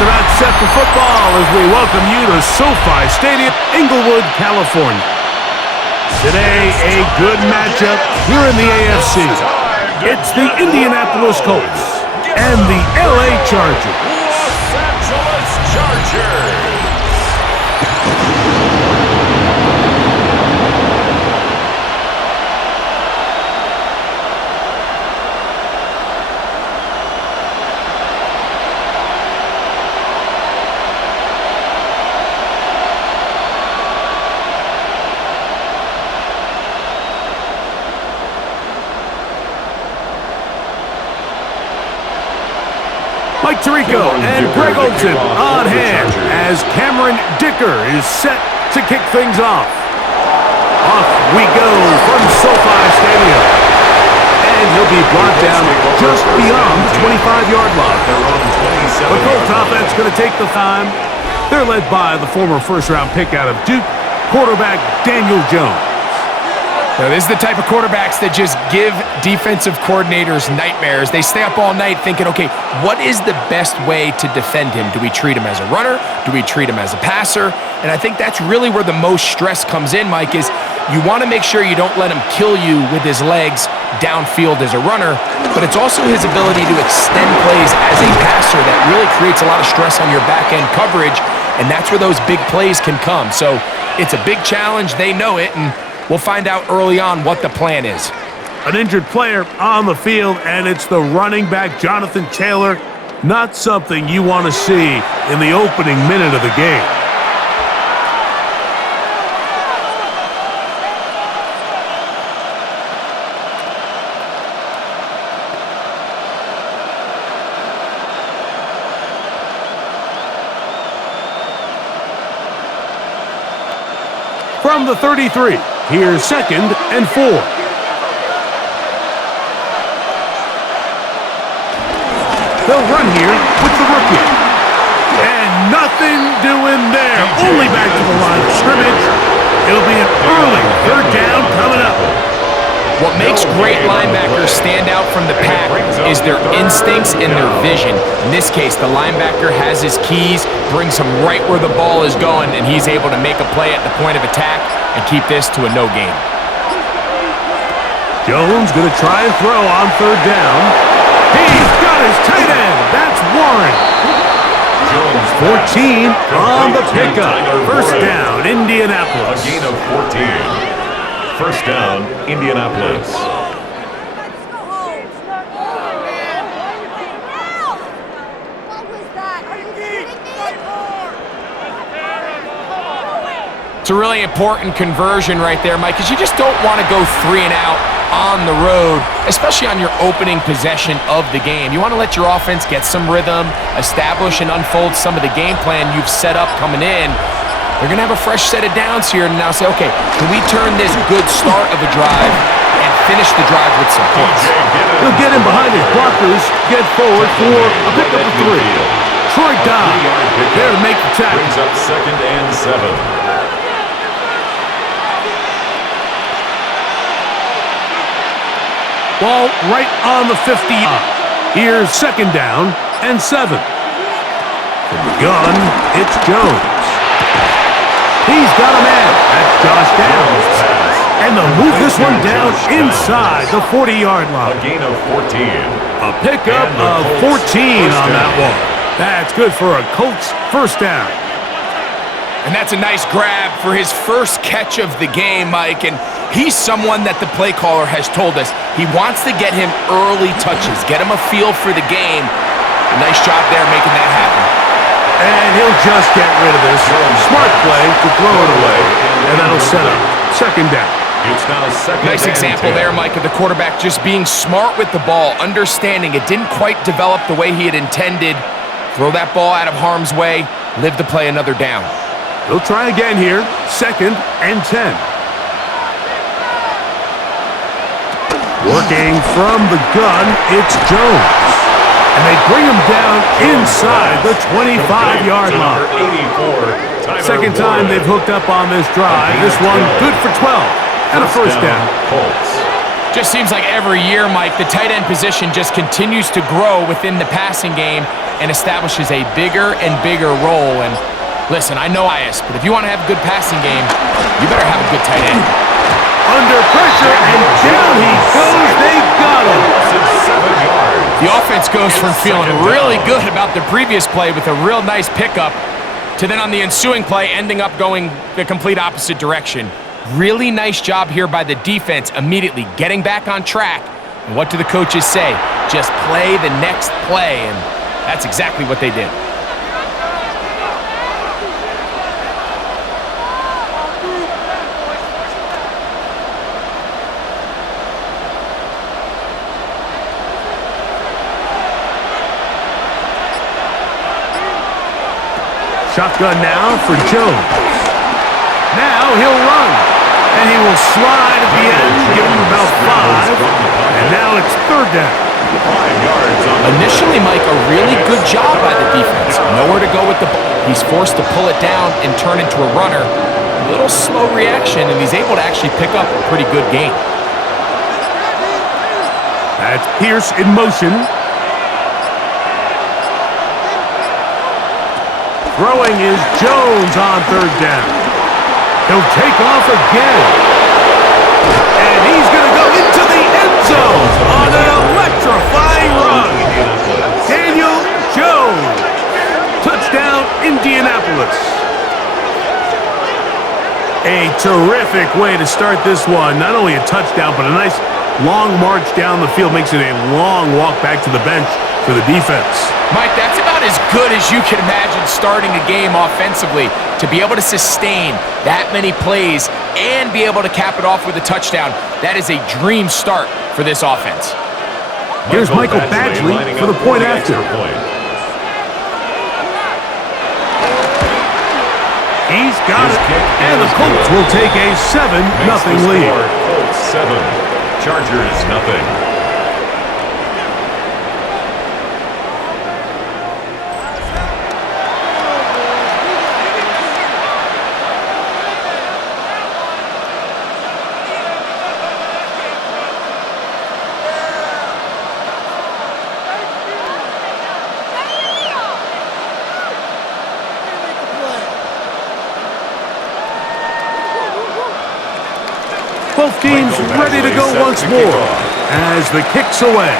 just about set for football as we welcome you to SoFi Stadium, Inglewood, California. Today, a good matchup here in the AFC. It's the Indianapolis Colts and the LA Chargers. Los Angeles Chargers. Mike Tirico and Greg Olsen on hand as Cameron Dicker is set to kick things off. Off we go from SoFi Stadium. And he'll be brought down just beyond the 25-yard line. The Colts offense going to take the time. They're led by the former first-round pick out of Duke, quarterback Daniel Jones. So this is the type of quarterbacks that just give defensive coordinators nightmares. They stay up all night thinking, okay, what is the best way to defend him? Do we treat him as a runner? Do we treat him as a passer? And I think that's really where the most stress comes in, Mike, is you want to make sure you don't let him kill you with his legs downfield as a runner, but it's also his ability to extend plays as a passer that really creates a lot of stress on your back-end coverage, and that's where those big plays can come. So it's a big challenge. They know it, and we'll find out early on what the plan is. An injured player on the field, and it's the running back, Jonathan Taylor. Not something you want to see in the opening minute of the game. From the 33, here's 2nd and 4. They'll run here with the rookie. And nothing doing there. Only back to the line of scrimmage. It'll be an early 3rd down coming up. What makes great linebackers stand out from the pack is their instincts and their vision. In this case, the linebacker has his keys, brings him right where the ball is going, and he's able to make a play at the point of attack and keep this to a no gain. Jones going to try and throw on 3rd down. He's got his tight end. That's Warren. 14 on the pickup. 1st down, Indianapolis. A gain of 14. 1st down, Indianapolis. It's a really important conversion right there, Mike, because you just don't want to go 3 and out on the road, especially on your opening possession of the game. You want to let your offense get some rhythm, establish and unfold some of the game plan you've set up coming in. They're going to have a fresh set of downs here and now say, okay, can we turn this good start of a drive and finish the drive with some points? He'll get in behind his blockers, get forward for a pickup of 3. Troy Dodd there to make the tackle. Brings up 2nd and 7. Ball right on the 50. Here's 2nd down and 7. From the gun, it's Jones. He's got a man. That's Josh Downs. And they'll move this one down inside the 40-yard line. A gain of 14. A pickup of 14 on that one. That's good for a Colts 1st down. And that's a nice grab for his first catch of the game, Mike. And he's someone that the play caller has told us he wants to get him early touches, get him a feel for the game. A nice job there making that happen. And he'll just get rid of this. Smart play to throw it away. And that'll set up 2nd down. It's now 2nd Nice example there, Mike, of the quarterback just being smart with the ball, understanding it didn't quite develop the way he had intended. Throw that ball out of harm's way, live to play another down. He'll try again here. 2nd and 10. Working from the gun, it's Jones. And they bring him down inside the 25-yard line. 2nd time they've hooked up on this drive. This one good for 12 and a 1st down. Colts. Just seems like every year, Mike, the tight end position just continues to grow within the passing game and establishes a bigger and bigger role. And listen, I know bias, but if you want to have a good passing game, you better have a good tight end. Under pressure, and down he goes. They got him. The offense goes from feeling really good about the previous play with a real nice pickup to then on the ensuing play ending up going the complete opposite direction. Really nice job here by the defense, immediately getting back on track. And what do the coaches say? Just play the next play, and that's exactly what they did. Shotgun now for Jones. Now he'll run, and he will slide at the end, give him about 5, and now it's third down. Initially, Mike, a really good job by the defense. Nowhere to go with the ball. He's forced to pull it down and turn into a runner. A little slow reaction, and he's able to actually pick up a pretty good gain. That's Pierce in motion. Throwing is Jones on third down. He'll take off again. And he's going to go into the end zone on an electrifying run. Daniel Jones. Touchdown, Indianapolis. A terrific way to start this one. Not only a touchdown, but a nice long march down the field. Makes it a long walk back to the bench for the defense. Mike, that's about as good as you can imagine starting a game offensively. To be able to sustain that many plays and be able to cap it off with a touchdown, that is a dream start for this offense. Here's Michael Badgley for the point after. He's got it, and the Colts will take a 7-0 lead. Colts 7, Chargers 0. Both teams ready to go once more as the kick's away.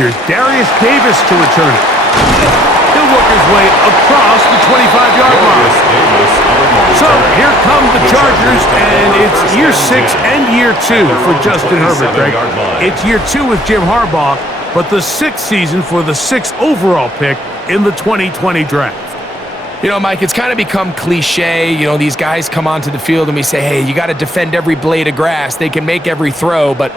Here's Darius Davis to return it. He'll work his way across the 25-yard line. So here come the Chargers, and it's year 6 and year 2 for Justin Herbert, Greg. It's year 2 with Jim Harbaugh, but the 6th season for the 6th overall pick in the 2020 draft. You know, Mike, it's kind of become cliche. You know, these guys come onto the field and we say, hey, you got to defend every blade of grass. They can make every throw, but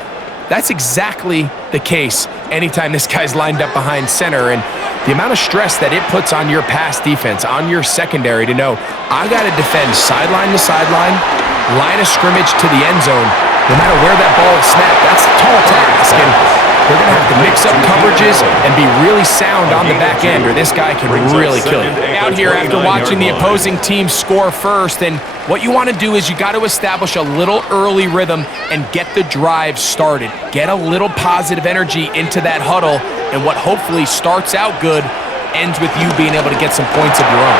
that's exactly the case anytime this guy's lined up behind center. And the amount of stress that it puts on your pass defense, on your secondary to know, I got to defend sideline to sideline, line of scrimmage to the end zone, no matter where that ball is snapped. That's a tall task. And they're going to have to mix up coverages and be really sound on the back end, or this guy can really kill you. Out here after watching the opposing team score first, and what you want to do is you got to establish a little early rhythm and get the drive started. Get a little positive energy into that huddle, and what hopefully starts out good ends with you being able to get some points of your own.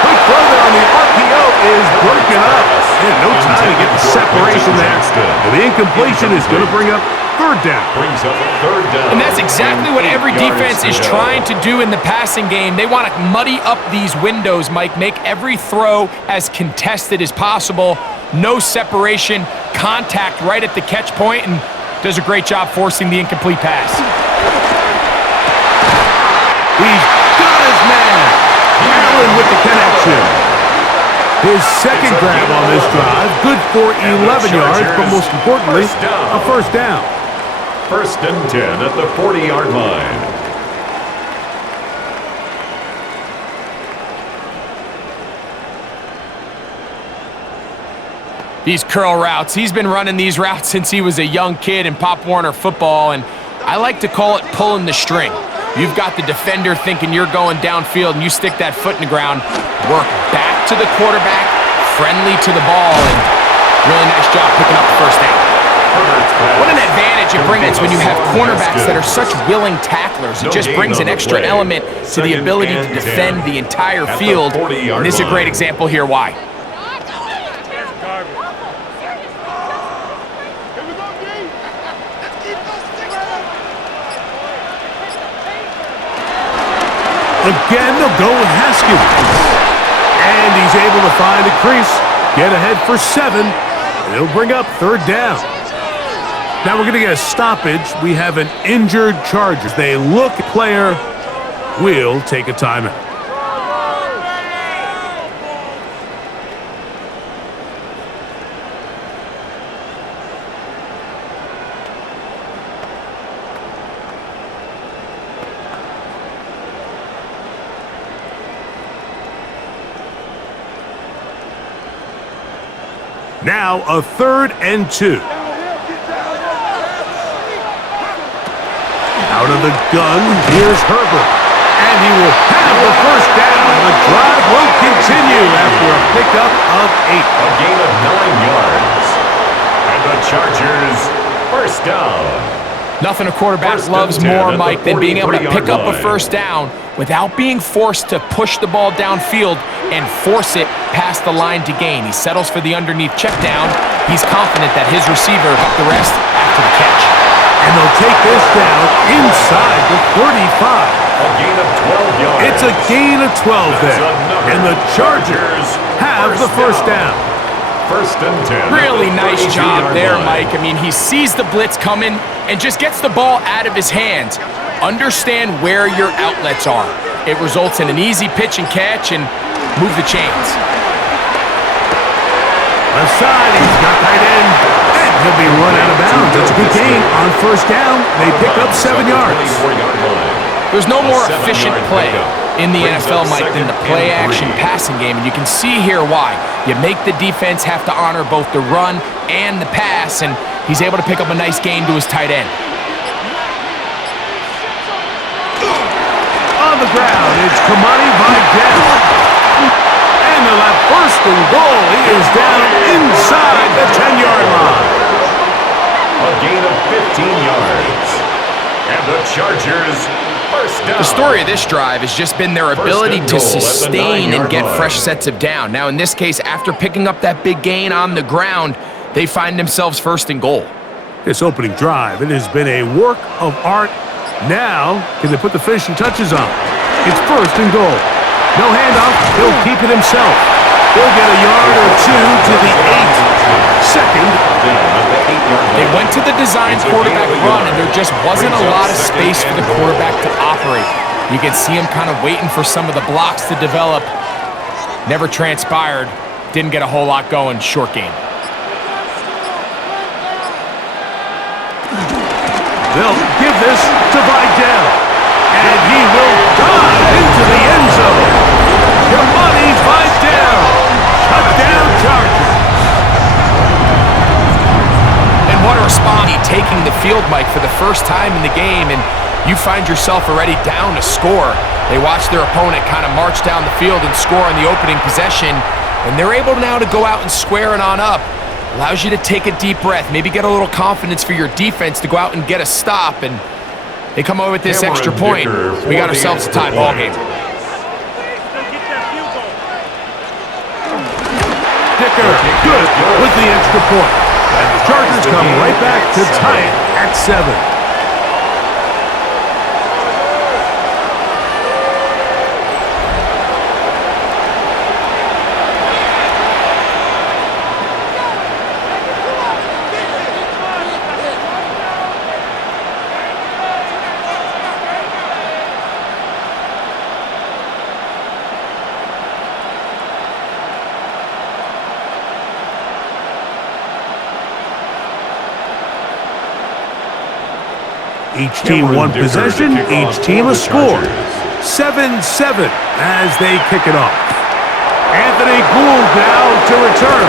Quick throw there on the RPO is broken up. And no time to get the separation there. And the incompletion is going to bring up third down. And that's exactly what every defense is trying to do in the passing game. They want to muddy up these windows, Mike, make every throw as contested as possible. No separation, contact right at the catch point, and does a great job forcing the incomplete pass. He's got his man. Allen with the connection. His second grab on this drive, good for 11 yards, but most importantly, a first down. 1st and 10 at the 40-yard line. These curl routes, he's been running these routes since he was a young kid in Pop Warner football, and I like to call it pulling the string. You've got the defender thinking you're going downfield, and you stick that foot in the ground, work back to the quarterback, friendly to the ball, and Really nice job picking up the first down. What an advantage it brings when you have cornerbacks that are such willing tacklers. It just brings an extra element to the ability to defend the entire field. And this is a great example here why. Again, they'll go with Haskins. And he's able to find a crease, get ahead for 7. And it'll bring up 3rd down. Now we're going to get a stoppage. We have an injured Chargers. They look player will take a timeout. Now a 3rd and 2. Out of the gun, here's Herbert. And he will have the first down. The drive will continue after a pickup of 8. A gain of 9 yards. And the Chargers, first down. Nothing a quarterback loves more, Mike, than being able to pick up a first down without being forced to push the ball downfield and force it past the line to gain. He settles for the underneath check down. He's confident that his receiver got the rest after the catch. And they'll take this down inside the 35. A gain of 12 yards. It's a gain of 12 there. And the Chargers have the first down. 1st and 10. Really nice job there, Mike. I mean, he sees the blitz coming and just gets the ball out of his hands. Understand where your outlets are. It results in an easy pitch and catch and move the chains. Left side, he's got tight end. And he'll be run out of bounds. It's a good gain on 1st down. They pick up 7 yards. There's no more efficient play in the NFL, Mike, than the play-action passing game, and you can see here why. You make the defense have to honor both the run and the pass, and he's able to pick up a nice gain to his tight end. On the ground, it's Kamani Vidal. And they'll have 1st and goal. He is down inside the 10-yard line. A gain of 15 yards. And the Chargers, first down. The story of this drive has just been their ability to sustain and get fresh sets of down. Now, in this case, after picking up that big gain on the ground, they find themselves 1st and goal. This opening drive, it has been a work of art. Now, can they put the finishing touches on? It's 1st and goal. No handoff. He'll keep it himself. He'll get a yard or 2 to the 8. 2nd. They went to the design quarterback run, and there just wasn't a lot of space for the quarterback to operate. You can see him kind of waiting for some of the blocks to develop. Never transpired. Didn't get a whole lot going. Short game. They'll give this to Vidal. And he will dive into the end zone. Kamani Vidal. Touchdown Chargers. And what a response. Taking the field, Mike, for the first time in the game, and you find yourself already down to score. They watch their opponent kind of march down the field and score on the opening possession, and they're able now to go out and square it on up. Allows you to take a deep breath, maybe get a little confidence for your defense to go out and get a stop, and they come over with this extra point. We got ourselves a tie ball game. Dicker, good with the extra point. And the Chargers come right back to tie it at 7. Each team one possession, each team a score. 7-7 as they kick it off. Anthony Gould now to return.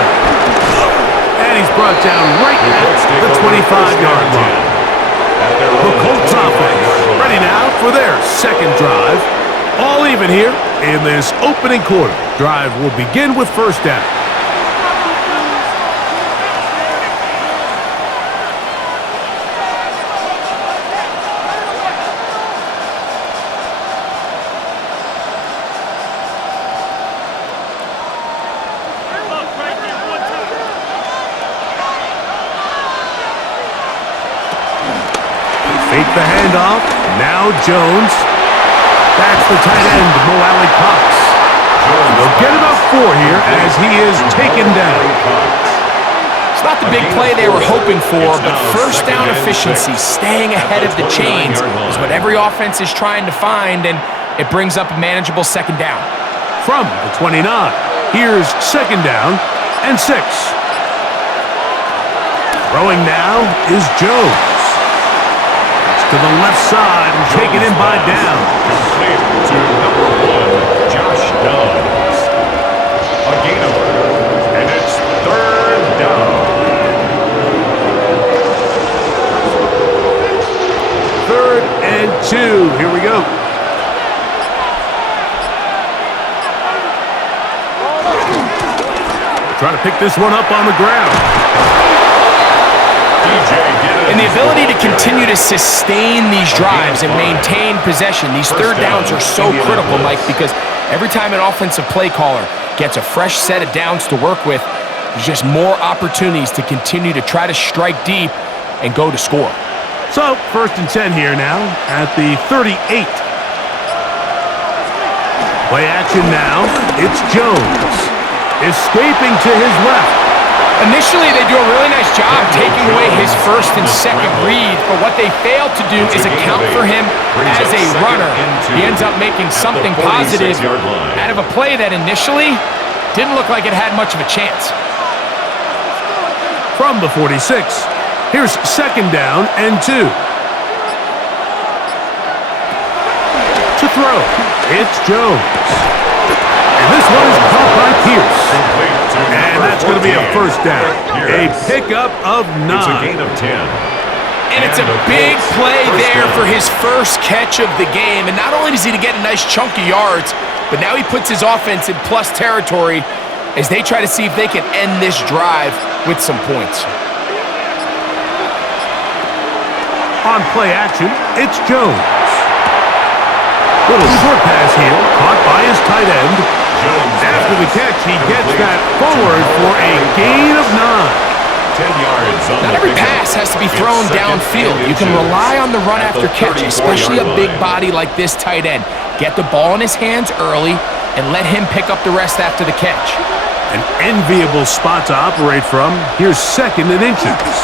And he's brought down right at the 25-yard line. The Colts offense ready now for their 2nd drive. All even here in this opening quarter. Drive will begin with 1st down. fake the handoff. Now Jones. That's the tight end, Mo Alley Cox. They'll get about 4 here as he is taken down. It's not the big play they were hoping for, but first down efficiency, staying ahead of the chains, is what every offense is trying to find, and it brings up a manageable second down. From the 29, here's second down and 6. Throwing now is Jones. It's to the left side and taken in by down. Complete to number 1, Josh Downs. A gain of 4, and it's third down. 3rd and 2. Here we go. Trying to pick this one up on the ground. And the ability to continue to sustain these drives and maintain possession, these third downs are so critical, Mike, because every time an offensive play caller gets a fresh set of downs to work with, there's just more opportunities to continue to try to strike deep and go to score. So, 1st and 10 here now at the 38. Play action now. It's Jones. Escaping to his left. Initially, they do a really nice job taking away his first and second read, but what they fail to do is account for him as a runner. He ends up making something positive out of a play that initially didn't look like it had much of a chance. From the 46, here's second down and 2. To throw, it's Jones. And this one is caught by Pierce. And that's going to be a first down. A pickup of 9. It's a gain of 10. And it's a big play there for his first catch of the game. And not only does he get a nice chunk of yards, but now he puts his offense in plus territory as they try to see if they can end this drive with some points. On play action, it's Jones. Little short pass here, caught by his tight end. After the catch, he gets that forward for a gain of 9. 10 yards on Not every pass has to be thrown downfield. You can rely on the run after catch, especially a big body like this tight end. Get the ball in his hands early and let him pick up the rest after the catch. An enviable spot to operate from. Here's 2nd and inches.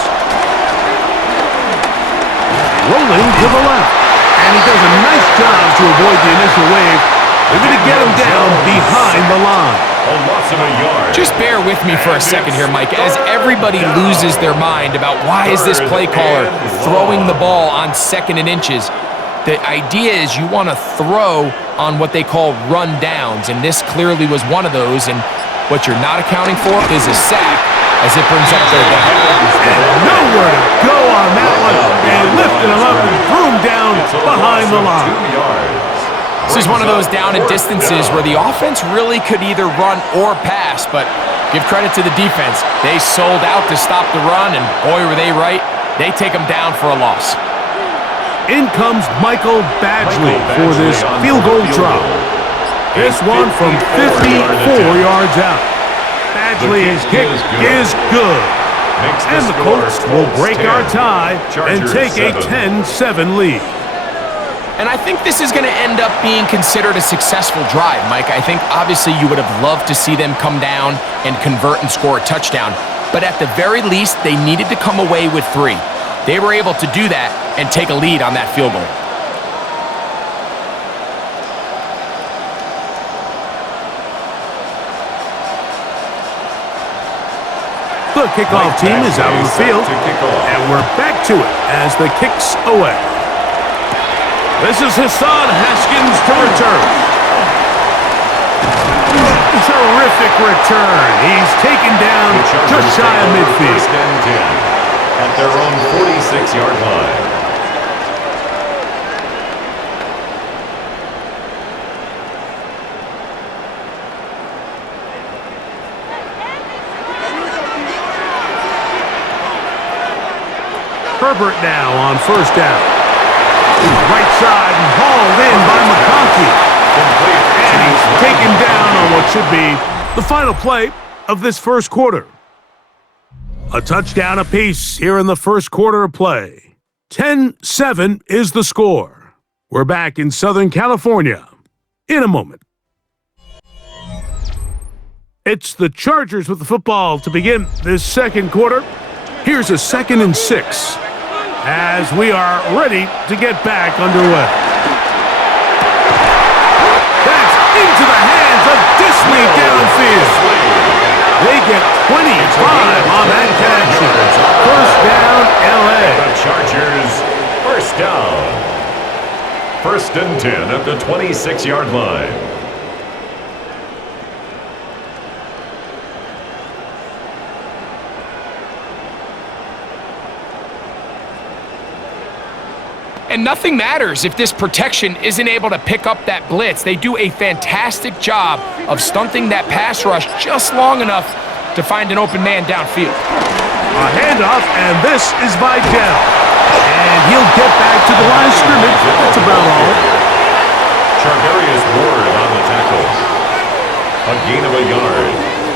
Rolling to the left. And he does a nice job to avoid the initial wave. They're going to get him down behind the line. A loss of a yard. Just bear with me for a second here, Mike, as everybody loses their mind about why is this play caller throwing the ball on 2nd and inches. The idea is you want to throw on what they call run downs, and this clearly was one of those, and what you're not accounting for is a sack as it brings up third down. And nowhere to go on that one. They lifted him up and threw him down behind the line. 2 yards. This is one of those down and distances where the offense really could either run or pass, but give credit to the defense. They sold out to stop the run, and boy, were they right. They take them down for a loss. In comes Michael Badgley for this field goal try. This one from 54 yards out. Badgley's kick is good. And the Colts will break our tie and take a 10-7 lead. And I think this is going to end up being considered a successful drive, Mike. I think obviously you would have loved to see them come down and convert and score a touchdown. But at the very least, they needed to come away with 3. They were able to do that and take a lead on that field goal. The kickoff team is out of the field, and we're back to it as the kick's away. This is Hassan Haskins to return. Terrific return. He's taken down just shy of midfield. First and 10 at their own 46-yard line. Herbert now on first down. Right side and hauled in by McConkey. And he's taken down on what should be the final play of this first quarter. A touchdown apiece here in the first quarter of play. 10-7 is the score. We're back in Southern California in a moment. It's the Chargers with the football to begin this second quarter. Here's a 2nd and 6 as we are ready to get back underway. That's into the hands of Disley downfield. They get 25 on that connection. First down, LA. The Chargers, first down. 1st and 10 at the 26-yard line. And nothing matters if this protection isn't able to pick up that blitz. They do a fantastic job of stunting that pass rush just long enough to find an open man downfield. A handoff, and this is Vidal. And he'll get back to the line of scrimmage. That's about all. Charvarius Ward on the tackle. A gain of a yard.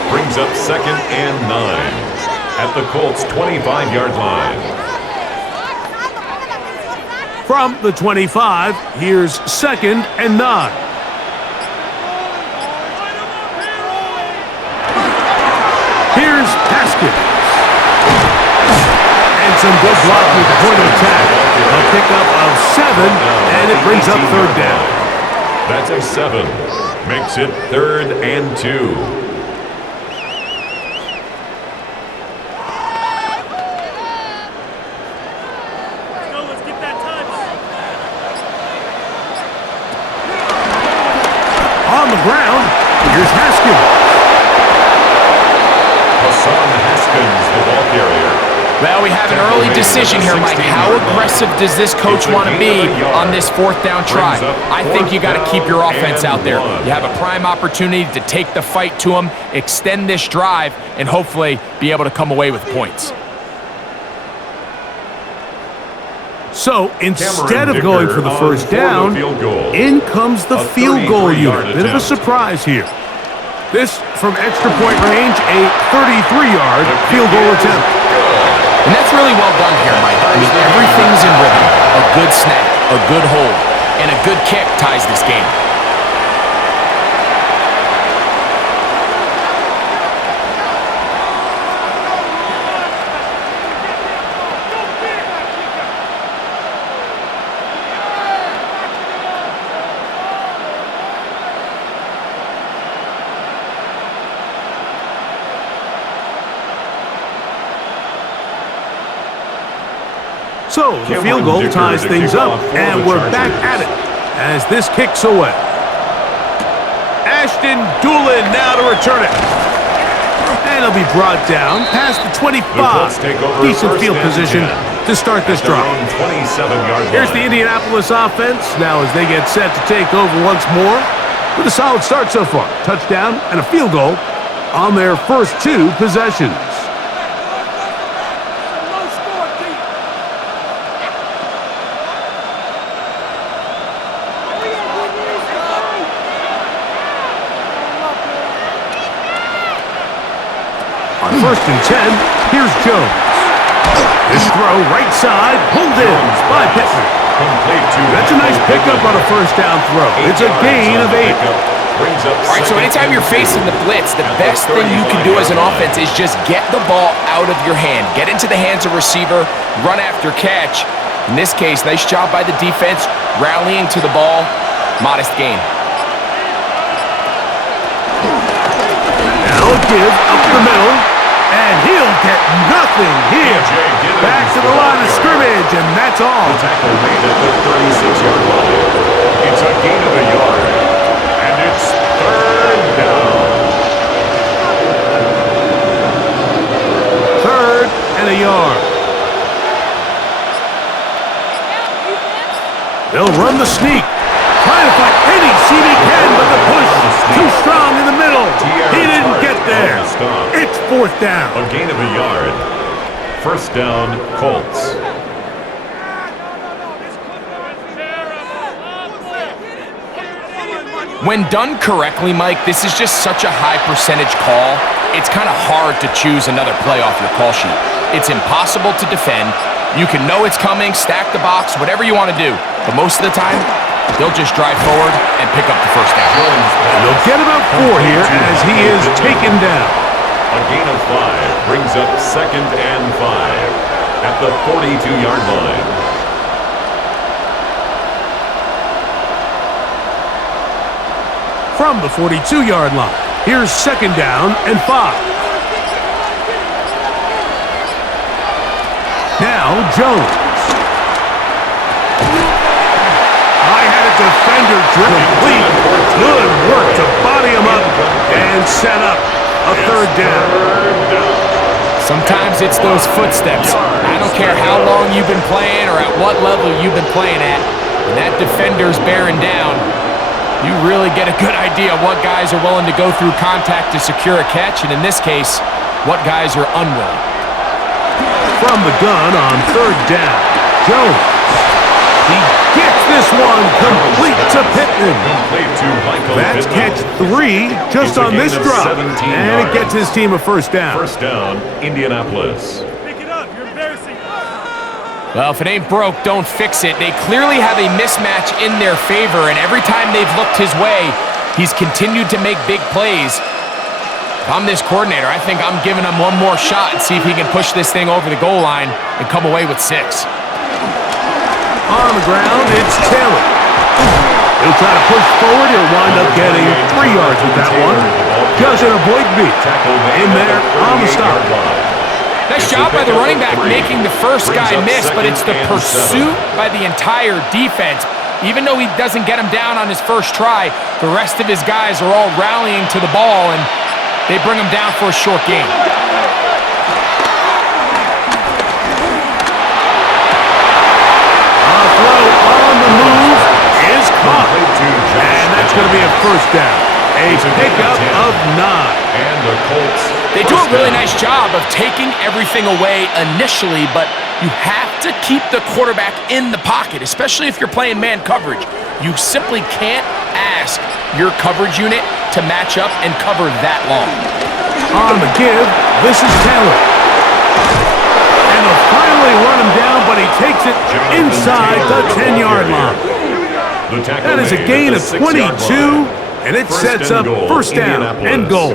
Brings up 2nd and 9 at the Colts' 25-yard line. From the 25, here's 2nd and 9. Here's Haskins. And some good blocking at the point of attack. A pickup of 7, and it brings up 3rd down. That's a 7. Makes it 3rd and 2. On the ground, here's Haskins. Haskins, the ball carrier. Well, we have an early decision here, Mike. How aggressive does this coach want to be on this 4th down try? I think you got to keep your offense out there. You have a prime opportunity to take the fight to them, extend this drive, and hopefully be able to come away with points. So instead of going for the first down, in comes the field goal unit. Bit of a surprise here. This from extra point range, a 33-yard field goal attempt. And that's really well done here, Mike. I mean, everything's in rhythm. A good snap, a good hold, and a good kick ties this game. So the field goal ties things up, and we're back at it as this kicks away. Ashton Doolin now to return it. And he'll be brought down past the 25. Decent field position to start this drive. Here's the Indianapolis offense now as they get set to take over once more with a solid start so far. Touchdown and a field goal on their first 2 possessions. On 1st and 10, here's Jones. This throw right side, pulled in by Pittman. That's a nice pickup on a first down throw. It's a gain of 8. All right, so anytime you're facing the blitz, the best thing you can do as an offense is just get the ball out of your hand. Get into the hands of receiver, run after catch. In this case, nice job by the defense, rallying to the ball. Modest gain. Now a give up the middle, and he'll get nothing here. Back to the line of scrimmage, and that's all. The tackle made at the 36-yard line. It's a gain of a yard, and it's 3rd down. 3rd and a yard. They'll run the sneak. Trying to find any seam he can, but the push too strong in the middle. He didn't get there. It's 4th down. A gain of a yard. 1st down, Colts. When done correctly, Mike, this is just such a high percentage call. It's kind of hard to choose another play off your call sheet. It's impossible to defend, You can know it's coming, stack the box, whatever you want to do. But most of the time, they'll just drive forward and pick up the first down. And they'll get about 4 here as he is taken down. A gain of 5 brings up 2nd and 5 at the 42-yard line. From the 42-yard line, here's 2nd down and 5. Now, Jones. I had a defender complete. Good work to body him up and set up a 3rd down. Sometimes it's those footsteps. I don't care how long you've been playing or at what level you've been playing at. When that defender's bearing down, you really get a good idea of what guys are willing to go through contact to secure a catch, and in this case, what guys are unwilling. From the gun on 3rd down, Jones. He gets this one complete to Pittman. That's catch 3 just on this drop. And it gets his team a 1st down. 1st down, Indianapolis. Pick it up. You're embarrassing. Well, if it ain't broke, don't fix it. They clearly have a mismatch in their favor, and every time they've looked his way, he's continued to make big plays. If I'm this coordinator, I think I'm giving him one more shot and see if he can push this thing over the goal line and come away with 6. On the ground, it's Taylor. He'll try to push forward. He'll wind up getting 3 yards with that one. Doesn't avoid beat. In there on the stop. Nice job by the running back making the first guy miss, but it's the pursuit by the entire defense. Even though he doesn't get him down on his first try, the rest of his guys are all rallying to the ball, and they bring him down for a short gain. A throw on the move is caught. And that's going to be a 1st down. A pickup of 9. And the Colts. They do a really nice job of taking everything away initially, but you have to keep the quarterback in the pocket, especially if you're playing man coverage. You simply can't ask your coverage unit to match up and cover that long. On the give, this is Taylor. And they'll finally run him down, but he takes it inside the 10-yard line. That is a gain of 22, and it sets up 1st down and goal.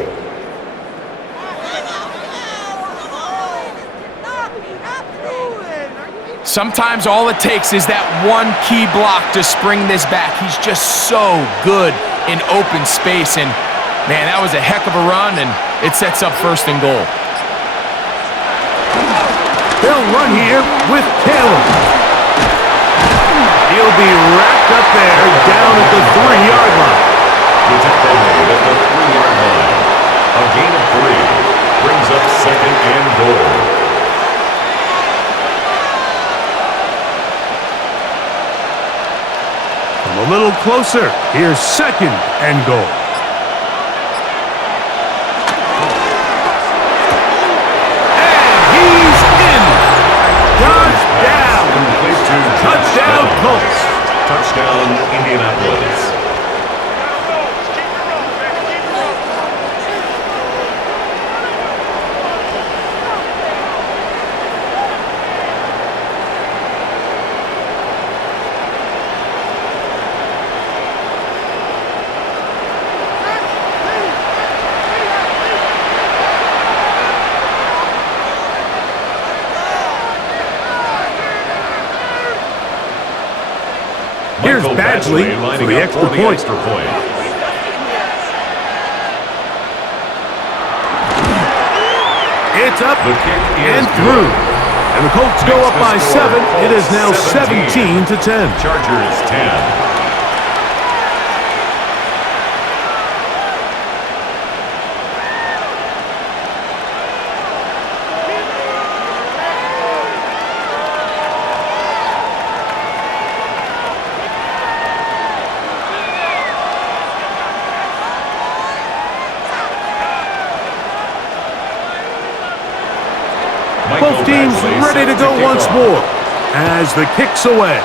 Sometimes all it takes is that one key block to spring this back. He's just so good in open space, and man, that was a heck of a run, and it sets up 1st and goal. They'll run here with Taylor. He'll be wrapped up there down at the 3-yard line. The tackle made at the 3-yard line. A gain of 3 brings up 2nd and goal. A little closer. Here's 2nd and goal. And he's in. Touchdown. Touchdown, Colts. Touchdown, Indianapolis. Here's Badgley for the extra point. It's up and through. And the Colts go up by 7. It is now 17-10. Chargers 10. Both teams ready to go once more as the kick's away.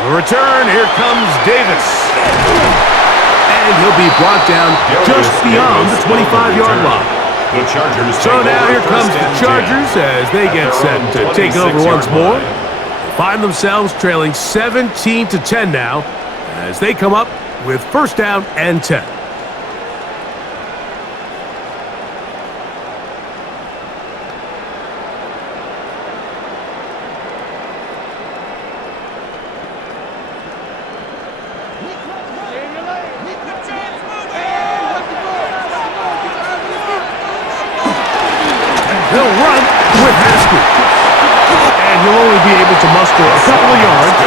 The return, here comes Davis. And he'll be brought down just beyond the 25-yard line. The Chargers. So now here comes the Chargers as they get set to take over once more. Find themselves trailing 17-10 now as they come up with first down and 10. They'll run with Haskins. And he'll only be able to muster a couple of yards.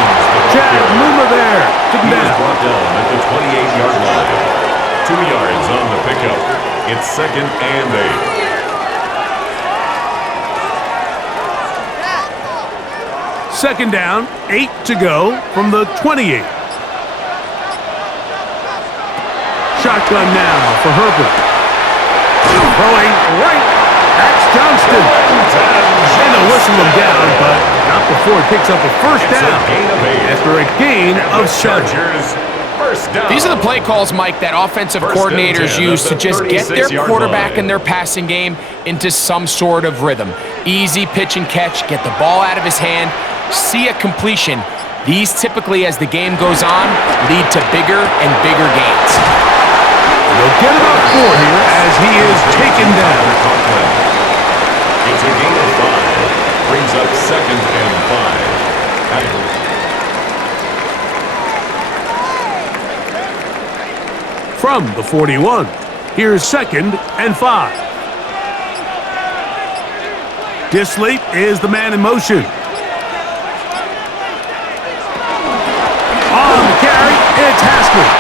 Chad Luma there. Took him down. Brought down at the 28-yard line. 2 yards on the pickup. It's 2nd and 8. Second down, 8 to go from the 28. Shotgun now for Herbert. Throwing right. That's Johnston. And they'll whistle him down, but not before he picks up a first down after a gain of 7. These are the play calls, Mike, that offensive coordinators use to just get their quarterback and their passing game into some sort of rhythm. Easy pitch and catch, get the ball out of his hand, see a completion. These typically, as the game goes on, lead to bigger and bigger gains. They'll get about 4 here as he is taken down. It's a gain of 5. Brings up 2nd and 5. From the 41, here's 2nd and 5. Disley is the man in motion. On the carry, it's Haskins.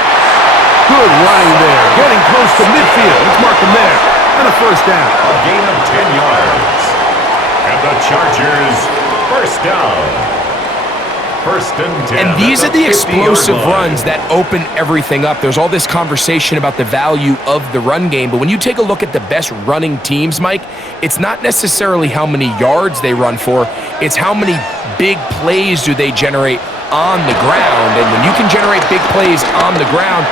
Good running there, getting close to midfield. Let's mark him there. And a first down. A gain of 10 yards. And the Chargers, first down. 1st and 10. And these are the explosive runs that open everything up. There's all this conversation about the value of the run game, but when you take a look at the best running teams, Mike, it's not necessarily how many yards they run for, it's how many big plays do they generate on the ground. And when you can generate big plays on the ground,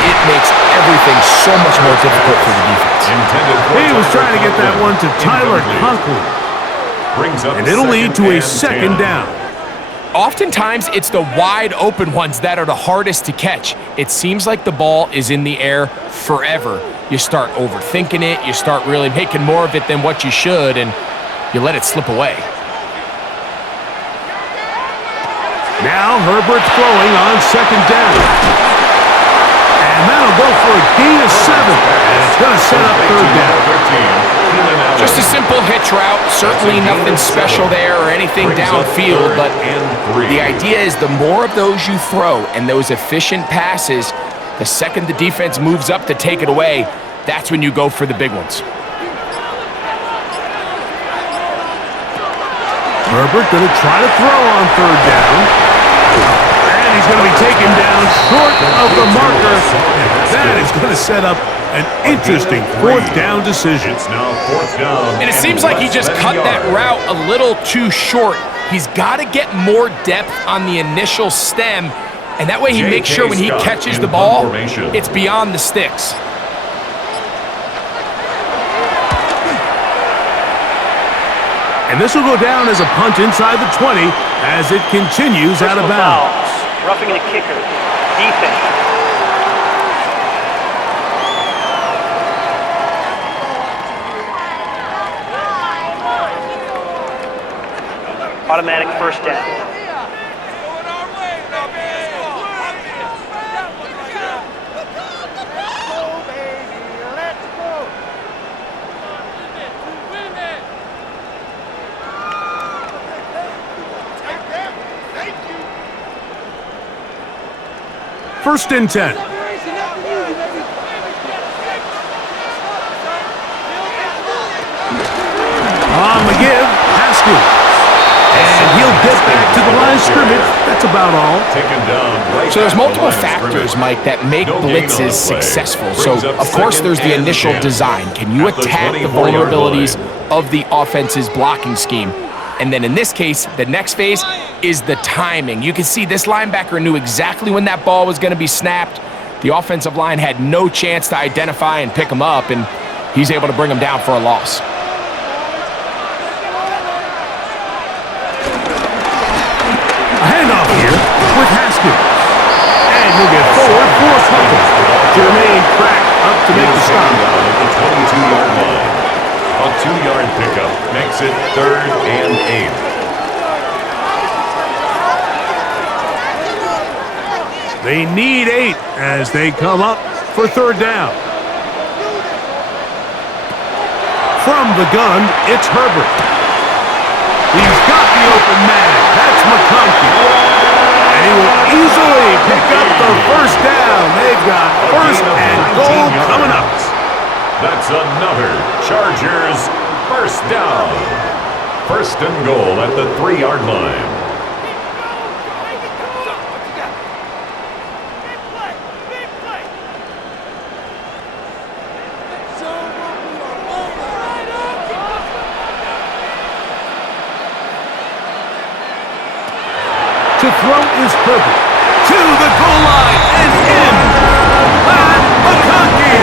it makes everything so much more difficult for the defense. He was trying to get that one to Tyler Conklin. And it'll lead to a 2nd down. Oftentimes, it's the wide open ones that are the hardest to catch. It seems like the ball is in the air forever. You start overthinking it, you start really making more of it than what you should, and you let it slip away. Now Herbert's throwing on 2nd down. And that'll go for a gain of 7. And it's going to set up 3rd down. Just a simple hitch route. Certainly nothing special there or anything downfield, but the idea is the more of those you throw and those efficient passes, the second the defense moves up to take it away, that's when you go for the big ones. Herbert going to try to throw on 3rd down. And he's going to be taken down short of the marker. That is going to set up an interesting 4th down decision. It's now 4th down. And it seems like he just cut that route a little too short. He's got to get more depth on the initial stem, and that way he makes sure when he catches the ball, it's beyond the sticks. And this will go down as a punt inside the 20 as it continues out of bounds. Roughing the kicker. Defense. Automatic first down. First and 10. On the give, Haskins. And he'll get back to the line of scrimmage. That's about all. Taken down right. So there's multiple factors, Mike, that make blitzes successful. So, of course, there's the initial design. Can you attack the vulnerabilities of the offense's blocking scheme? And then in this case, the next phase is the timing. You can see this linebacker knew exactly when that ball was going to be snapped. The offensive line had no chance to identify and pick him up, and he's able to bring him down for a loss. A handoff here with Haskins. And he'll get forward for a couple. Jermaine cracked up to make the stop. At the 22-yard line. A 2-yard pickup makes it 3rd and 8. They need 8 as they come up for 3rd down. From the gun, it's Herbert. He's got the open man. That's McConkey. And he will easily pick up the 1st down. They've got 1st and goal coming up. That's another Chargers 1st down. 1st and goal at the 3-yard line. To throw is Herbert. To the goal line and in. Matt McConkey.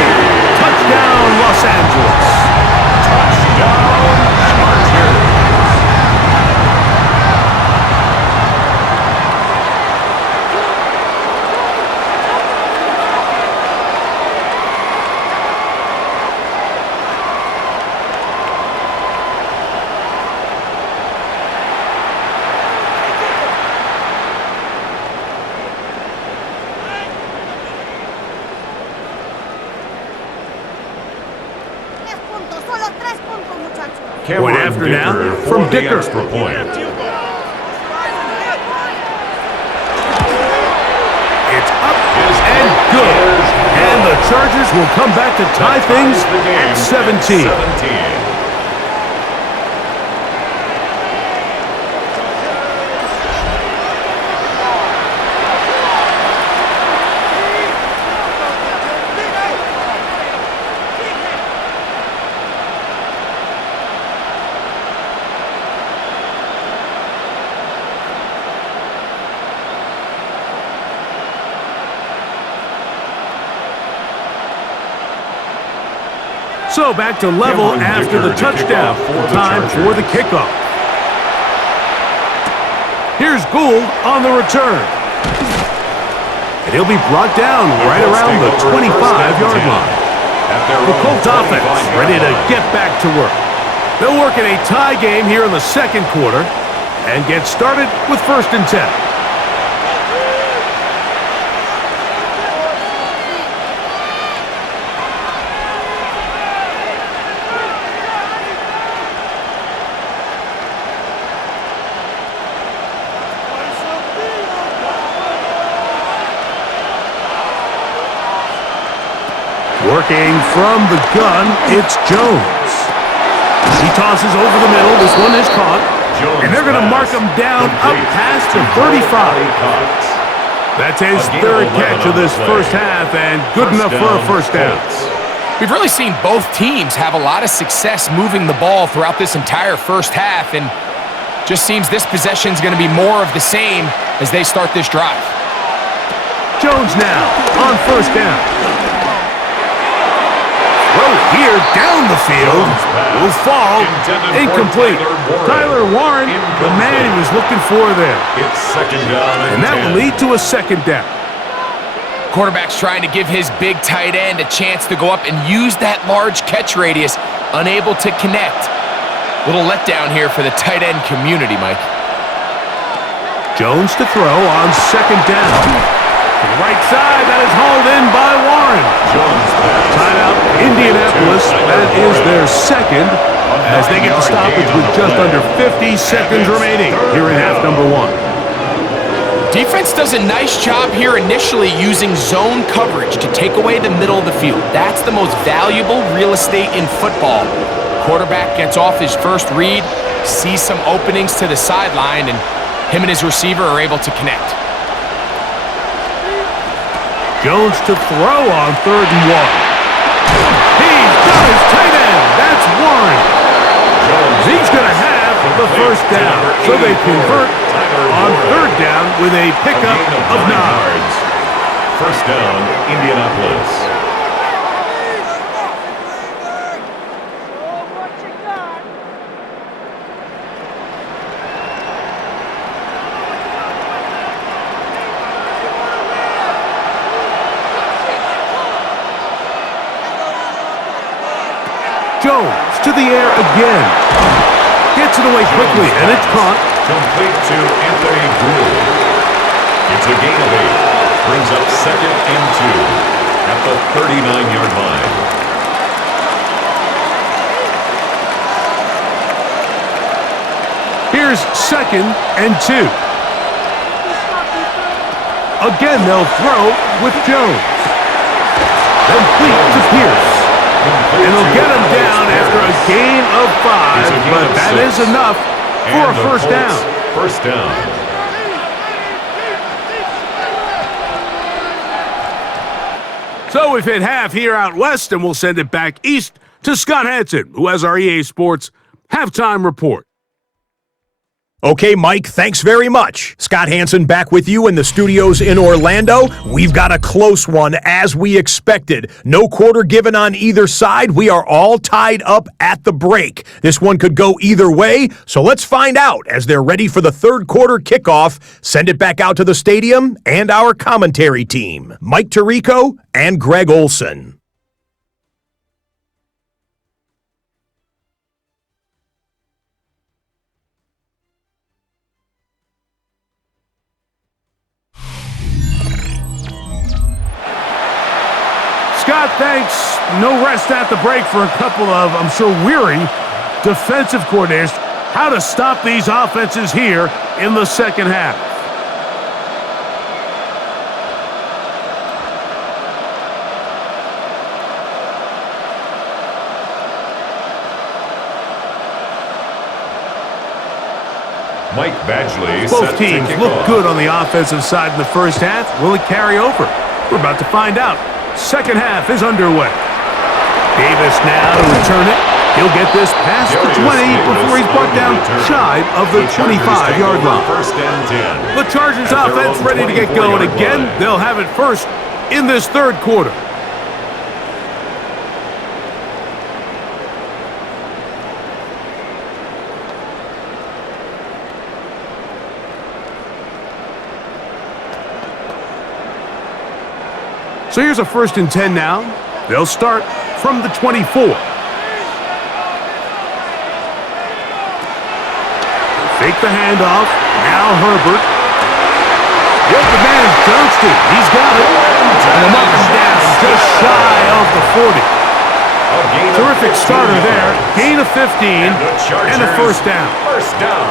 Touchdown, Los Angeles. Touchdown, Chargers. Point after now from Dicker. Extra point. It's up and good. And the Chargers will come back to tie things at 17. So back to level after the touchdown. Time for the kickoff. Here's Gould on the return. And he'll be brought down right around the 25-yard line. The Colts offense ready to get back to work. They'll work in a tie game here in the 2nd quarter and get started with 1st and 10. Working from the gun, it's Jones. He tosses over the middle. This one is caught. And they're going to mark him down up past the 35. That's his 3rd catch of this 1st half and good enough for a 1st down. We've really seen both teams have a lot of success moving the ball throughout this entire 1st half, and just seems this possession is going to be more of the same as they start this drive. Jones now on 1st down. Throw here down the field will fall incomplete. Tyler Warren, the man he was looking for there. It's 2nd down and that will lead to a 2nd down. Quarterback's trying to give his big tight end a chance to go up and use that large catch radius, unable to connect. Little letdown here for the tight end community, Mike. Jones to throw on 2nd down. To the right side, that is hauled in by Warren. Timeout, Indianapolis. That is their 2nd as they get the stoppage with just under 50 seconds remaining here in half number 1. Defense does a nice job here initially using zone coverage to take away the middle of the field. That's the most valuable real estate in football. Quarterback gets off his first read, sees some openings to the sideline, and him and his receiver are able to connect. Jones to throw on 3rd and 1. He's got his tight end. That's Warren. He's going to have the 1st down. So they convert on 3rd down with a pickup of 9. 1st down, Indianapolis. to the air again. Gets it away quickly, and it's caught. Complete to Anthony Gould. It's a gain of 8. Brings up 2nd and 2 at the 39-yard line. Here's 2nd and 2. Again, they'll throw with Jones. Complete to Pierce. And they'll get him down after a gain of 5, but that is enough for a first down. First down. So we've hit half here out west, and we'll send it back east to Scott Hansen, who has our EA Sports halftime report. Okay, Mike, thanks very much. Scott Hansen back with you in the studios in Orlando. We've got a close one, as we expected. No quarter given on either side. We are all tied up at the break. This one could go either way, so let's find out as they're ready for the third quarter kickoff. Send it back out to the stadium and our commentary team, Mike Tirico and Greg Olson. Scott, thanks. No rest at the break for a couple of, I'm sure, weary defensive coordinators. How to stop these offenses here in the second half. Mike Badgley. Both teams look good on the offensive side in the first half. Will it carry over? We're about to find out. Second half is underway. Davis now to return it. He'll get this past the 20 before he's brought down shy of the 25-yard line. First and 10. The Chargers offense ready to get going again. They'll have it first in this third quarter. So here's a 1st and 10 now. They'll start from the 24. Fake the handoff. Now Herbert. The open man is Johnston. He's got it. And the knock him down just shy of the 40. Terrific starter there. Gain of 15 and a first down. First down.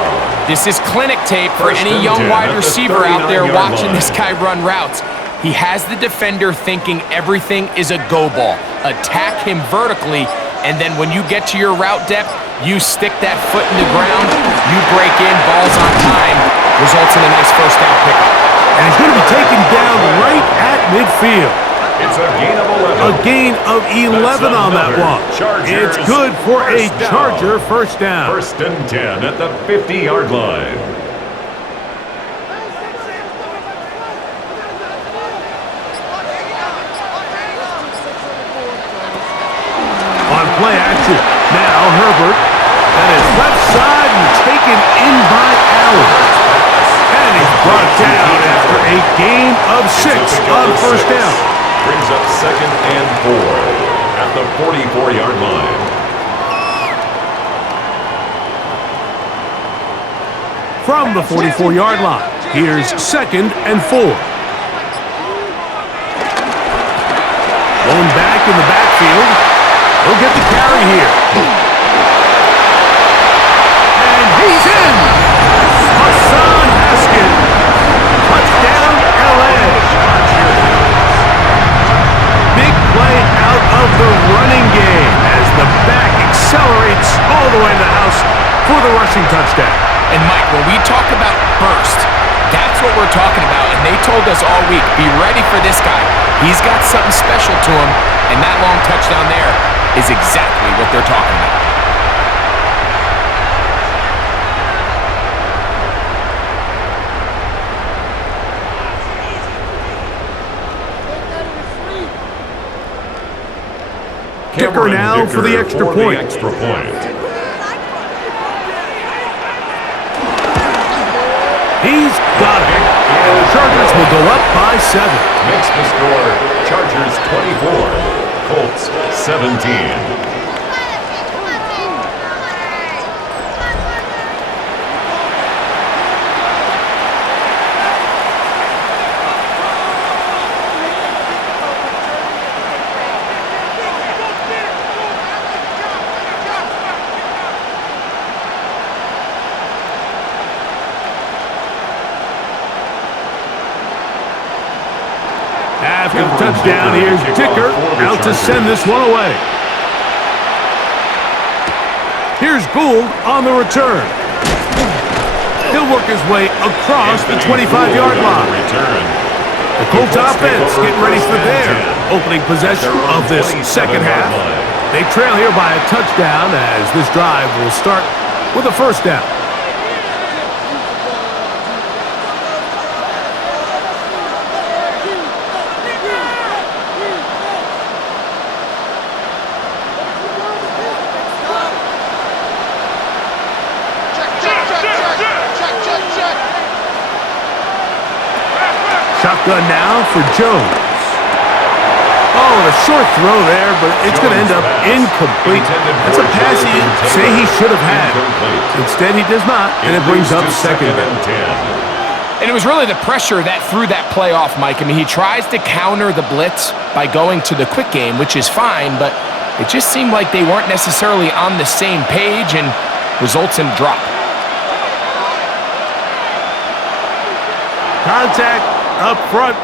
This is clinic tape for any young wide receiver out there watching this guy run routes. He has the defender thinking everything is a go ball. Attack him vertically, and then when you get to your route depth, you stick that foot in the ground, you break in, ball's on time, results in a nice first down pickup. And he's going to be taken down right at midfield. It's a gain of 11. A gain of 11 on that one. It's good for a Charger first down. First and 10 at the 50-yard line. Play action. Now Herbert. That is left side and taken in by Allen. And he's brought down after a gain of 6 on first down. Brings up 2nd and 4 at the 44-yard line. From the 44-yard line, here's 2nd and 4. Going back in the backfield. He'll get the carry here. And he's in! Hassan Haskins. Touchdown, L.A. Big play out of the running game as the back accelerates all the way to the house for the rushing touchdown. And Mike, when we talk about burst, that's what we're talking about. And they told us all week, be ready for this guy. He's got something special to him. And that long touchdown there is exactly what they're talking about. Dicker now for the extra point. He's got it. And the Chargers will go up by 7. Makes the score Chargers 24, Colts 17. after the touchdown, here's Dicker out to send this one away. Here's Gould on the return. He'll work his way across the 25-yard line. The Colts offense getting ready for their opening possession of this second half. They trail here by a touchdown as this drive will start with a first down. Shotgun now for Jones. Oh, a short throw there, but it's going to end up incomplete. That's a pass you say he should have had. Instead, he does not, and it brings up second down. And it was really the pressure that threw that play off, Mike. I mean, he tries to counter the blitz by going to the quick game, which is fine, but it just seemed like they weren't necessarily on the same page and results in a drop. Contact up front.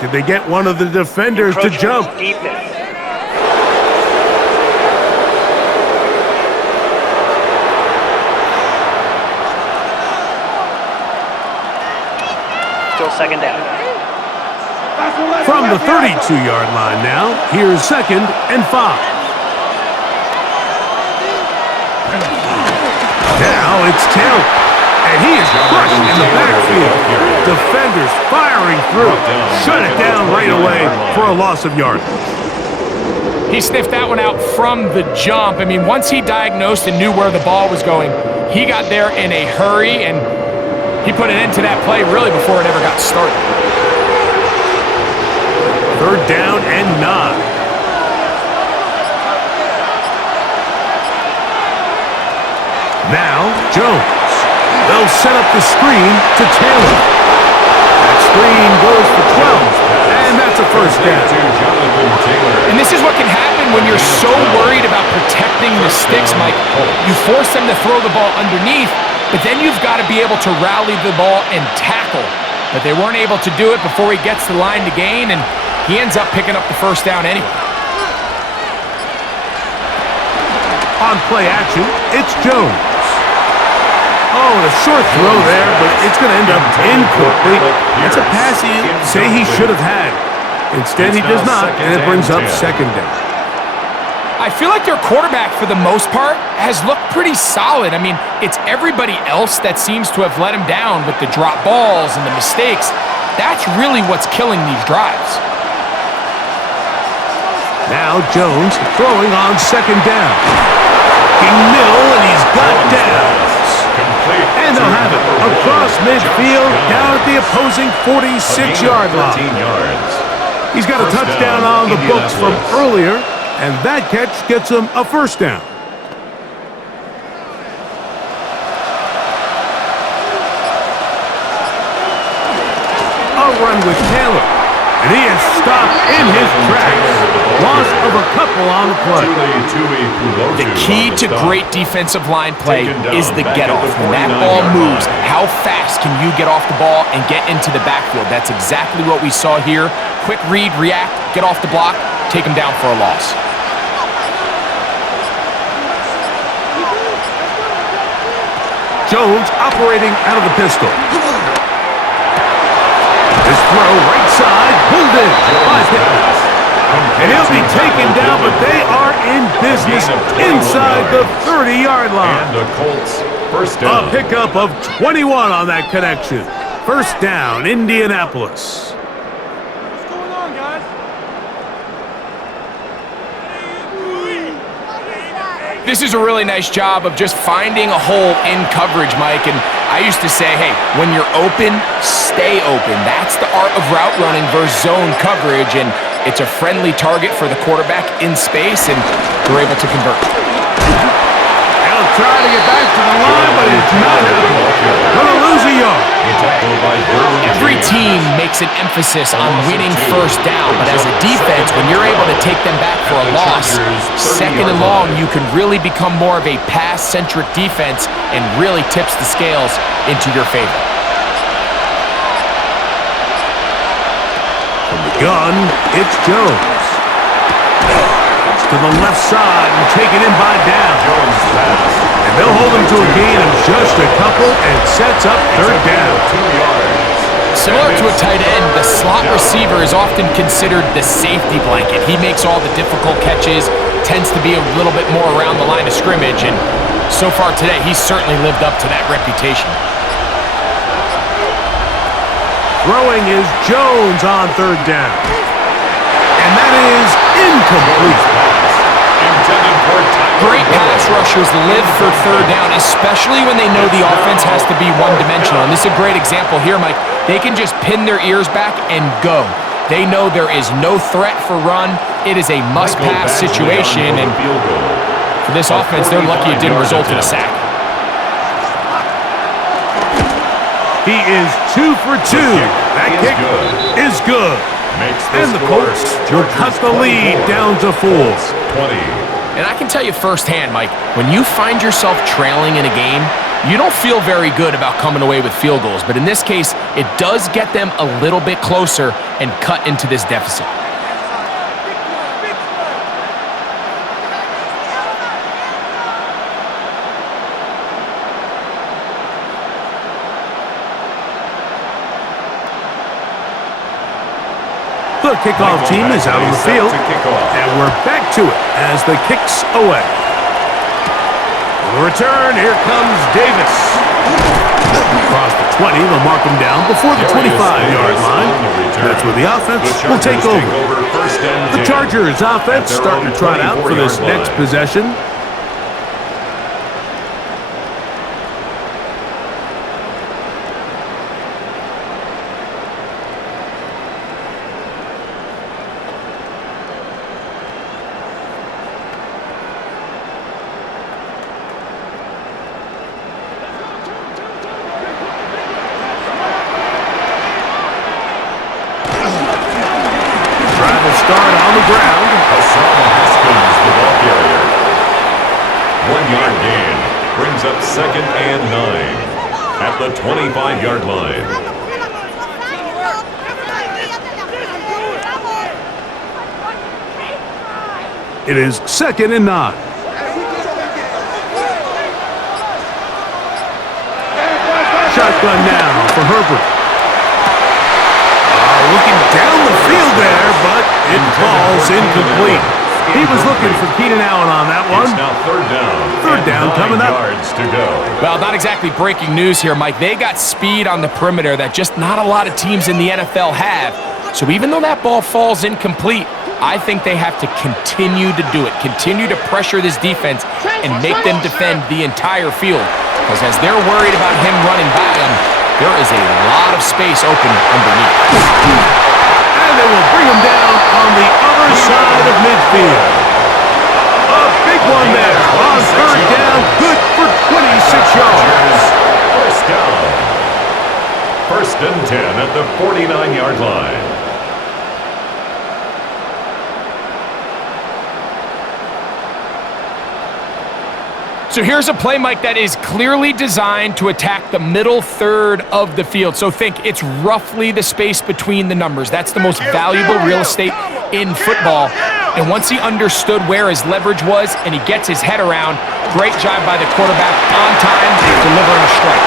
Did they get one of the defenders to jump? Defense. Still second down. From the 32-yard line now, here's 2nd and 5. Now it's Taylor. And he is crushed in the backfield. Defenders firing through. Shut it down right away for a loss of yardage. He sniffed that one out from the jump. I mean, once he diagnosed and knew where the ball was going, he got there in a hurry, and he put an end to that play really before it ever got started. 3rd down and 9. Now, Jones. They'll set up the screen to Taylor. That screen goes for 12, and that's a first down. And this is what can happen when you're so worried about protecting the sticks, Mike. You force them to throw the ball underneath, but then you've got to be able to rally the ball and tackle. But they weren't able to do it before he gets the line to gain, and he ends up picking up the first down anyway. On play action, it's Jones. Oh, and a short throw there, but it's going to end up incomplete. That's a pass you say he should have had. Instead, he does not, and it brings up second down. I feel like their quarterback, for the most part, has looked pretty solid. I mean, it's everybody else that seems to have let him down with the drop balls and the mistakes. That's really what's killing these drives. Now Jones throwing on second down. Middle, and he's got down. And they'll have it across midfield down at the opposing 46-yard line. He's got a touchdown on the books from earlier, and that catch gets him a first down. A run with Taylor, and he is stopped in his tracks. Loss of a couple on the play. The key to great defensive line play is the get-off. When that ball moves, how fast can you get off the ball and get into the backfield? That's exactly what we saw here. Quick read, react, get off the block, take him down for a loss. Jones operating out of the pistol. This throw right side, pulled in by Pittman. And he'll be taken down, but they are in business inside the 30-yard line. And the Colts first down. A pickup of 21 on that connection. First down, Indianapolis. What's going on, guys? This is a really nice job of just finding a hole in coverage, Mike. And I used to say, hey, when you're open, stay open. That's the art of route running versus zone coverage. And it's a friendly target for the quarterback in space, and they're able to convert. They'll try to get back to the line, but it's not happening. Gonna lose a yard. Every team makes an emphasis on winning first down, but as a defense, when you're able to take them back for a loss, second and long, you can really become more of a pass-centric defense and really tips the scales into your favor. From the gun, it's Jones. To the left side and taken in by down. Jones pass. And they'll hold him to a gain of just a couple and sets up third down. 2 yards. Similar to a tight end, the slot receiver is often considered the safety blanket. He makes all the difficult catches, tends to be a little bit more around the line of scrimmage, and so far today, he's certainly lived up to that reputation. Throwing is Jones on third down. And that is incomplete. Intended for Tyler Great pass rushers live for third down, especially when they know the offense has to be one-dimensional. And this is a great example here, Mike. They can just pin their ears back and go. They know there is no threat for run. It is a must-pass situation, and for this offense, they're lucky it didn't result in a sack. He is 2 for 2. That kick is good. And the Colts will cut the lead down to 4. 20. And I can tell you firsthand, Mike, when you find yourself trailing in a game, you don't feel very good about coming away with field goals. But in this case, it does get them a little bit closer and cut into this deficit. The kickoff team is out on the field, and we're back to it as the kick's away. The return, here comes Davis. Across the 20, they'll mark him down before the 25-yard line. That's where the offense will take over. The Chargers offense starting to trot out for this next possession. Start on the ground. Haskins, the ball carrier. 1-yard gain. Brings up 2nd and 9 at the 25-yard line. It is 2nd and 9. Shotgun now for Herbert. Looking down the field there, but it falls incomplete. He was looking for Keenan Allen on that one. It's now third down. Third down coming up. 9 yards to go. Well, not exactly breaking news here, Mike. They got speed on the perimeter that just not a lot of teams in the NFL have. So even though that ball falls incomplete, I think they have to continue to do it, continue to pressure this defense and make them defend the entire field. Because as they're worried about him running by them, there is a lot of space open underneath. And they will bring him down on the other side of midfield. A big one there on third down, good for 26 yards. First down. 1st and 10 at the 49-yard line. So here's a play, Mike, that is clearly designed to attack the middle third of the field. So think it's roughly the space between the numbers. That's the most valuable real estate in football. And once he understood where his leverage was and he gets his head around, great job by the quarterback on time, delivering a strike.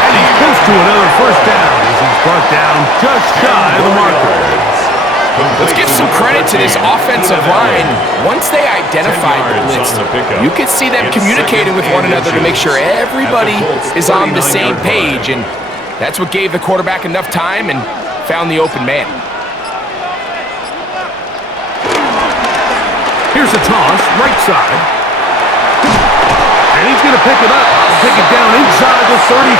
And he's close to another first down as he's brought down just shy of the marker. Let's give some credit to this offensive line. Once they identified the blitz, you could see them communicating with one another to make sure everybody is on the same page, and that's what gave the quarterback enough time and found the open man. Here's a toss, right side. And he's going to pick it up and take it down inside the 35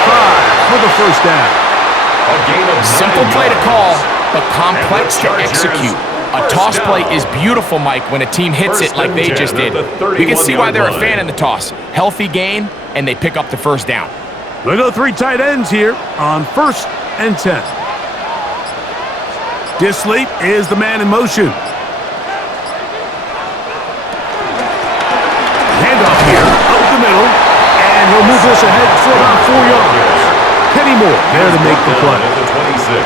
for the first down. Simple play to call, but complex to execute. A toss play is beautiful, Mike, when a team hits it like they just did. You can see why they're a fan in the toss. Healthy gain, and they pick up the first down. We go 3 tight ends here on 1st and 10. Disley is the man in motion. Handoff here, up the middle, and he'll move this ahead for about 4 yards. Kenny Moore there to make the play. At the 26.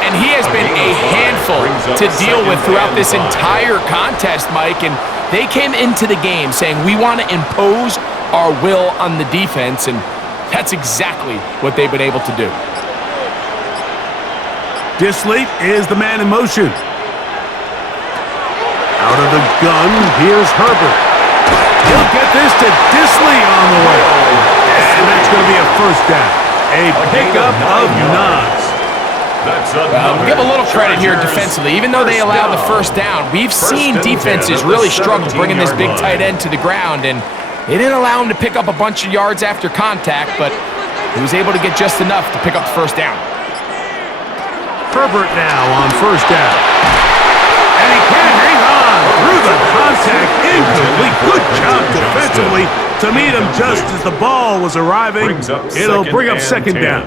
And And he has been a handful to deal with throughout this entire contest, Mike. And they came into the game saying, we want to impose our will on the defense, and that's exactly what they've been able to do. Disley is the man in motion. Out of the gun, here's Herbert. He'll get this to Disley on the way. And that's going to be a first down. A pickup of 9. We'll give a little credit here defensively. Even though they allowed the first down, we've seen defenses really struggle bringing this big tight end to the ground, and they didn't allow him to pick up a bunch of yards after contact, but he was able to get just enough to pick up the first down. Herbert now on first down. And he can't hang on through the contact. Incomplete. Good job defensively to meet him just as the ball was arriving. It'll bring up second down.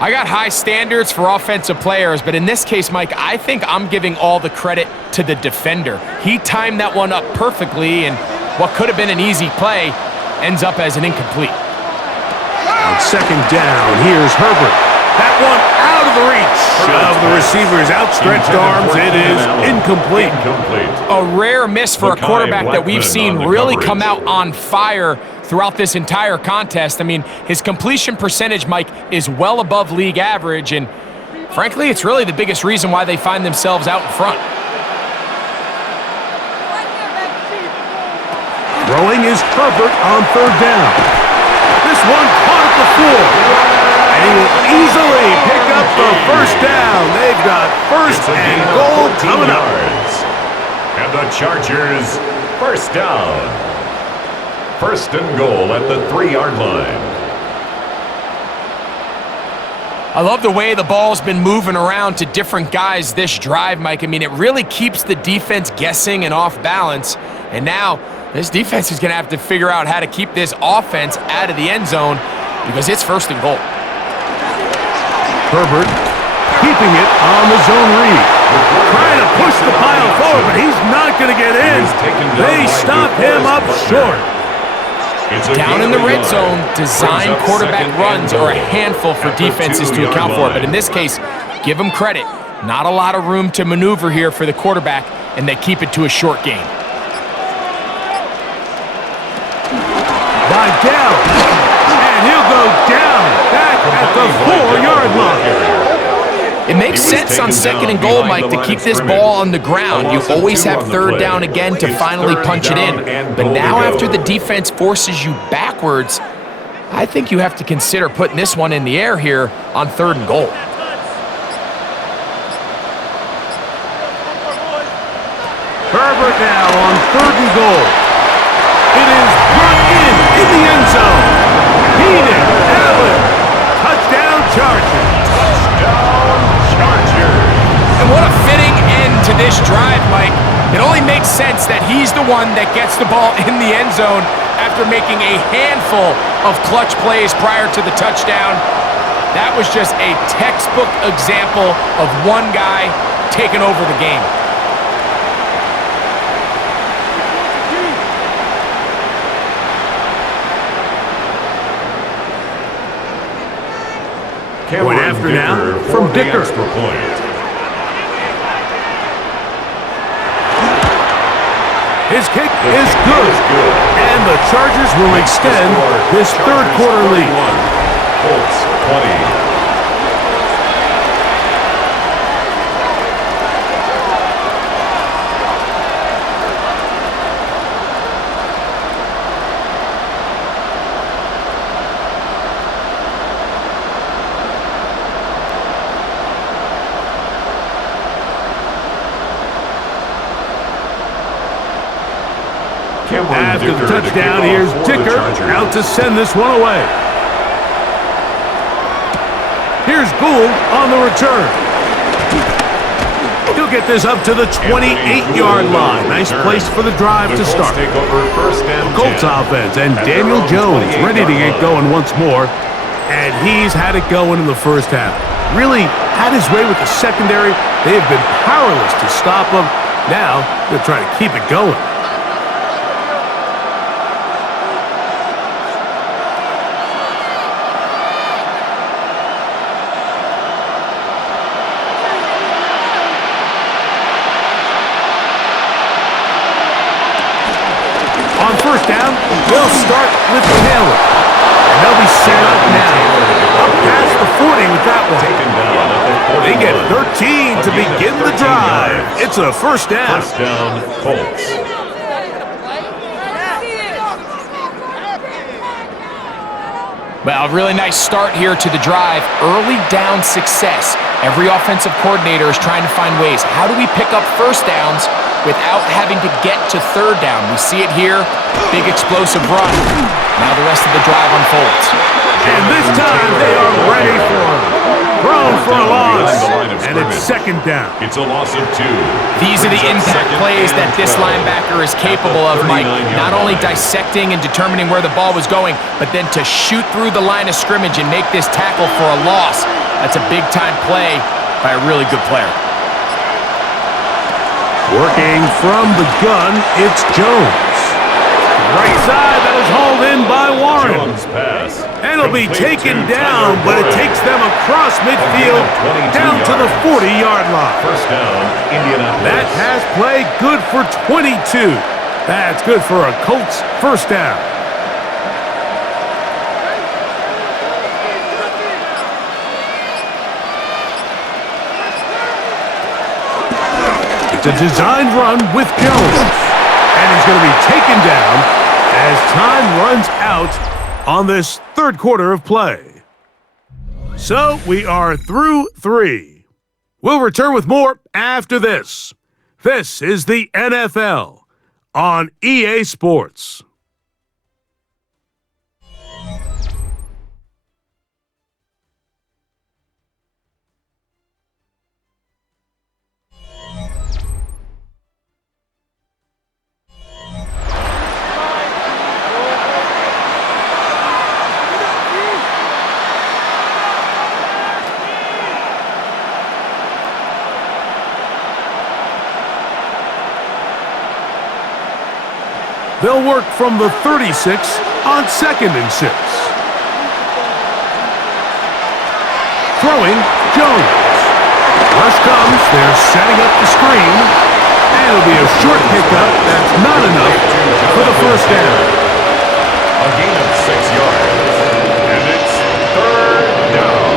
I got high standards for offensive players, but in this case, Mike, I think I'm giving all the credit to the defender. He timed that one up perfectly, and what could have been an easy play ends up as an incomplete. On second down, here's Herbert. That one out of the reach of the receiver's outstretched arms. It is incomplete. A rare miss for a quarterback that we've seen really come out on fire throughout this entire contest. I mean, his completion percentage, Mike, is well above league average, and frankly, it's really the biggest reason why they find themselves out in front. Throwing is Herbert on third down. This one caught at the 4. And he will easily pick up the first down. They've got first and goal coming up. And the Chargers, first down. First and goal at the 3-yard line. I love the way the ball's been moving around to different guys this drive, Mike. I mean, it really keeps the defense guessing and off balance. And now this defense is going to have to figure out how to keep this offense out of the end zone because it's first and goal. Herbert keeping it on the zone read. Trying to push the pile forward, but he's not going to get in. They stop him up short. Down in the red zone, design quarterback runs are a handful for defenses to account for. But in this case, give them credit. Not a lot of room to maneuver here for the quarterback, and they keep it to a short game. By down. And he'll go down back at the 4-yard line. It makes sense on second and goal, Mike, to keep this ball on the ground. You always have third down again to finally punch it in. But now after the defense forces you backwards, I think you have to consider putting this one in the air here on third and goal. Herbert now on third and goal. It is brought in the end zone. Keenan Allen. Touchdown Chargers. And what a fitting end to this drive, Mike. It only makes sense that he's the one that gets the ball in the end zone after making a handful of clutch plays prior to the touchdown. That was just a textbook example of one guy taking over the game. Point after now from Dicker. His kick is good. And the Chargers will extend this third quarter lead. Colts 20. After the touchdown, here's Dicker out to send this one away. Here's Gould on the return. He'll get this up to the 28-yard line. Nice place for the drive to start. The Colts offense and Daniel Jones ready to get going once more. And he's had it going in the first half. Really had his way with the secondary. They have been powerless to stop him. Now they're trying to keep it going. It's a first down. First down, Colts. Well, a really nice start here to the drive. Early down success. Every offensive coordinator is trying to find ways. How do we pick up first downs without having to get to third down? We see it here. Big explosive run. Now the rest of the drive unfolds. And this time they are ready for him. Thrown for a loss. And it's second down. It's a loss of 2. These are the impact plays that this linebacker is capable of, Mike. Not only dissecting and determining where the ball was going, but then to shoot through the line of scrimmage and make this tackle for a loss. That's a big-time play by a really good player. Working from the gun, it's Jones. Right side, that is hauled in by Warren. Jones pass. And it'll be taken down, but it takes them across midfield down to the 40-yard line. First down, Indianapolis. That has play good for 22. That's good for a Colts first down. It's a designed run with Jones. And he's going to be taken down as time runs out on this third quarter of play. So we are through 3. We'll return with more after this. This is the NFL on EA Sports. They'll work from the 36 on 2nd and 6. Throwing, Jones. Rush comes, they're setting up the screen, and it'll be a short pickup. That's not enough for the first down. A gain of 6 yards. And it's third down.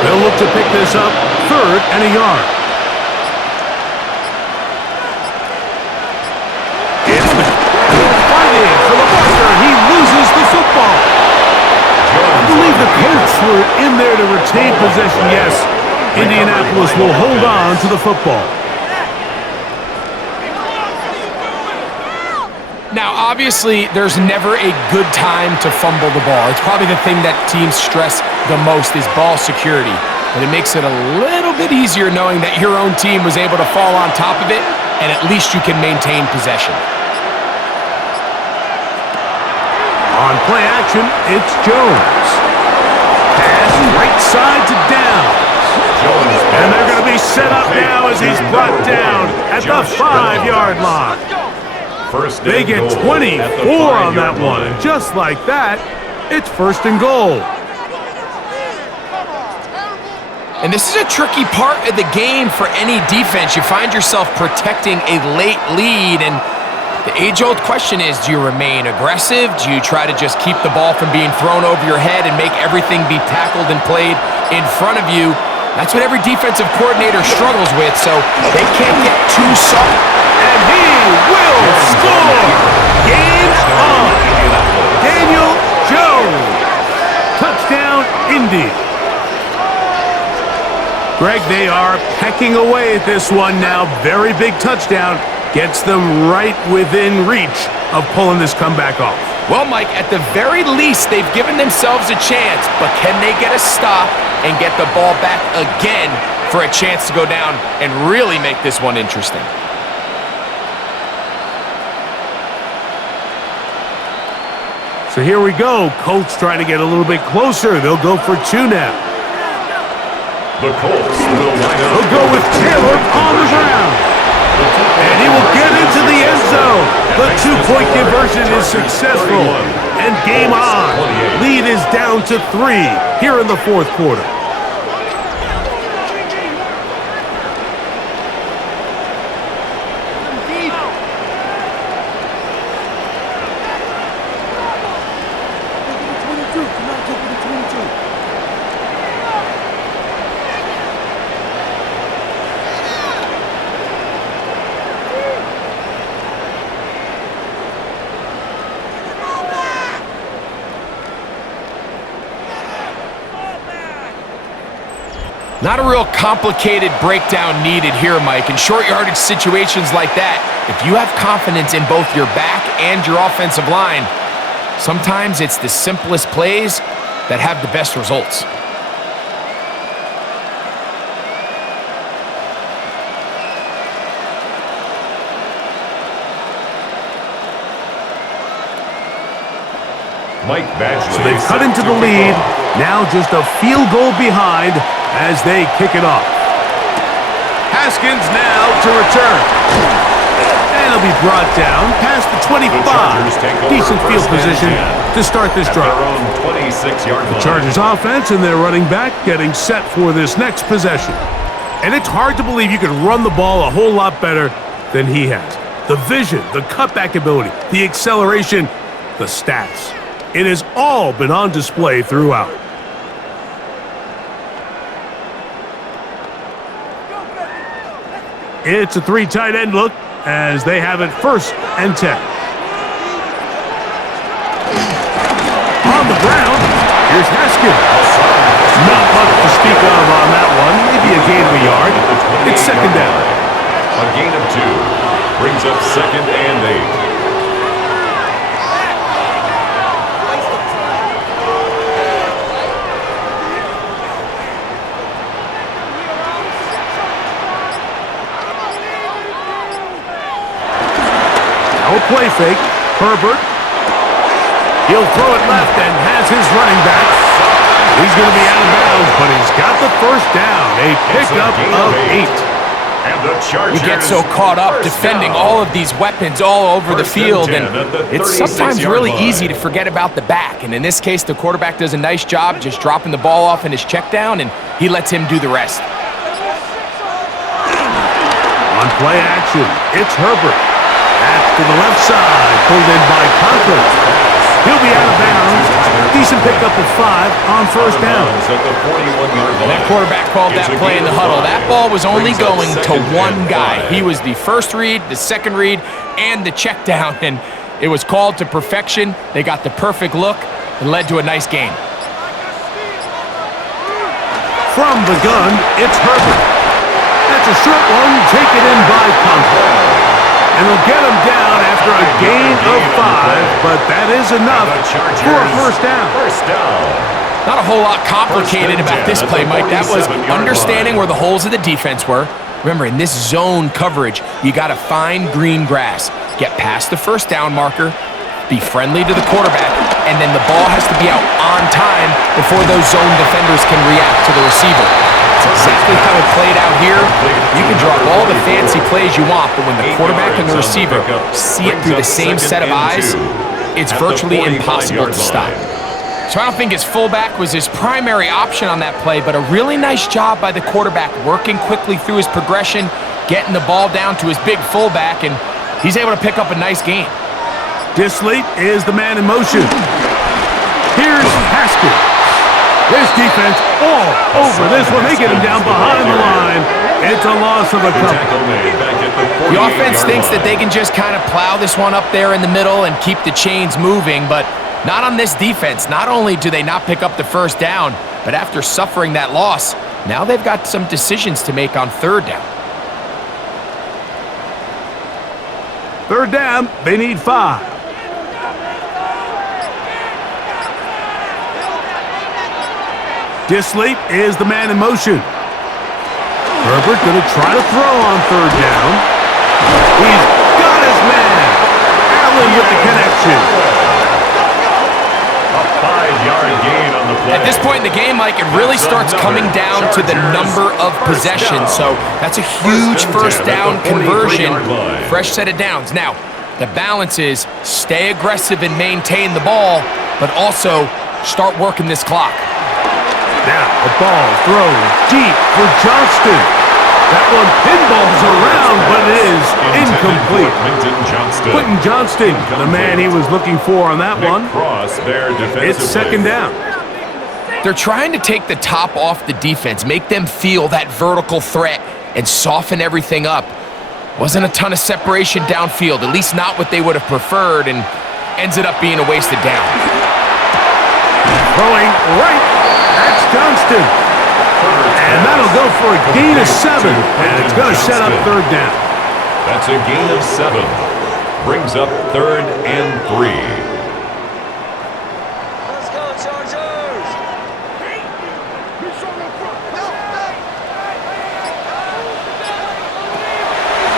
They'll look to pick this up, 3rd and a yard. He loses the football. I believe the Colts were in there to retain possession. Yes, Indianapolis will hold on to the football. Now, obviously, there's never a good time to fumble the ball. It's probably the thing that teams stress the most is ball security. But it makes it a little bit easier knowing that your own team was able to fall on top of it, and at least you can maintain possession. On play action, it's Jones. Pass right side to Downs. And they're going to be set up now as he's brought down at the 5-yard line. They get 24 on that one. And just like that, it's 1st and goal. And this is a tricky part of the game for any defense. You find yourself protecting a late lead, and the age-old question is, do you remain aggressive? Do you try to just keep the ball from being thrown over your head and make everything be tackled and played in front of you? That's what every defensive coordinator struggles with, so they can't get too soft. And he will score! Game on! Daniel Jones! Touchdown, Indy! Greg, they are pecking away at this one now. Very big touchdown. Gets them right within reach of pulling this comeback off. Well, Mike, at the very least, they've given themselves a chance, but can they get a stop and get the ball back again for a chance to go down and really make this one interesting? So here we go. Colts trying to get a little bit closer. They'll go for 2 now. The Colts will line up. They'll go with Taylor on the ground. And he will get into the end zone. The 2-point conversion is successful. And game on. Lead is down to 3 here in the 4th quarter. Not a real complicated breakdown needed here, Mike. In short yardage situations like that, if you have confidence in both your back and your offensive line, sometimes it's the simplest plays that have the best results. Mike Badgley. So they've cut into the lead. Now just a field goal behind as they kick it off. Haskins now to return. And he'll be brought down past the 25. Decent field position to start this drive. The Chargers offense and their running back getting set for this next possession. And it's hard to believe you can run the ball a whole lot better than he has. The vision, the cutback ability, the acceleration, the stats. It has all been on display throughout. It's a 3 tight end look as they have it 1st and 10. On the ground, here's Haskins. Not much to speak of on that one. Maybe a gain of a yard. It's 2nd down. A gain of 2 brings up 2nd and 8. Play fake. Herbert. He'll throw it left and has his running back. He's going to be out of bounds, but he's got the 1st down. A pickup of 8. And the Chargers you get so caught up defending all of these weapons all over the field, and it's sometimes really easy to forget about the back. And in this case, the quarterback does a nice job just dropping the ball off in his check down, and he lets him do the rest. On play action, it's Herbert. That's to the left side, pulled in by Conklin. He'll be out of bounds. Decent pickup of 5 on 1st down. That quarterback called that play in the huddle. That ball was only going to one guy. He was the 1st read, the 2nd read, and the check down, and it was called to perfection. They got the perfect look and led to a nice game. From the gun, it's Herbert. That's a short one taken in by Conklin. And they'll get him down after a gain of 5, but that is enough for a 1st down. Not a whole lot complicated about this play, Mike. That was understanding where the holes of the defense were. Remember, in this zone coverage, you got to find green grass, get past the 1st down marker, be friendly to the quarterback, and then the ball has to be out on time before those zone defenders can react to the receiver. That's exactly how it played out here. You can draw all the fancy plays you want, but when the quarterback and the receiver see it through the same set of eyes, it's virtually impossible to stop. So I don't think his fullback was his primary option on that play, but a really nice job by the quarterback working quickly through his progression, getting the ball down to his big fullback, and he's able to pick up a nice gain. Disley is the man in motion. Here's Haskins. This defense all over this one. They get him down behind the line. It's a loss of a couple. The offense thinks that they can just kind of plow this one up there in the middle and keep the chains moving, but not on this defense. Not only do they not pick up the 1st down, but after suffering that loss, now they've got some decisions to make on 3rd down. 3rd down, they need 5. Disley is the man in motion. Herbert going to try to throw on 3rd down. He's got his man. Allen with the connection. A 5-yard gain on the play. At this point in the game, Mike, it really starts coming down to the number of possessions. So that's a huge 1st down conversion. Fresh set of downs. Now, the balance is stay aggressive and maintain the ball, but also start working this clock. Now, the ball thrown deep for Johnston. That one pinballs around, but it is incomplete. Quentin Johnston, the man he was looking for on that one. It's 2nd down. They're trying to take the top off the defense, make them feel that vertical threat, and soften everything up. Wasn't a ton of separation downfield, at least not what they would have preferred, and ends it up being a wasted down. Throwing right. That's Johnston. And that'll go for a gain of 7. And it's going to set up third down. That's a gain of 7. Brings up 3rd and 3.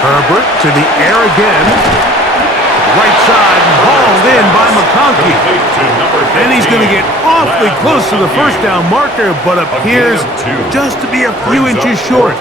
Herbert to the air again. Right side, hauled in by McConkey. And he's going to get awfully close to the first down marker, but appears just to be a few inches short.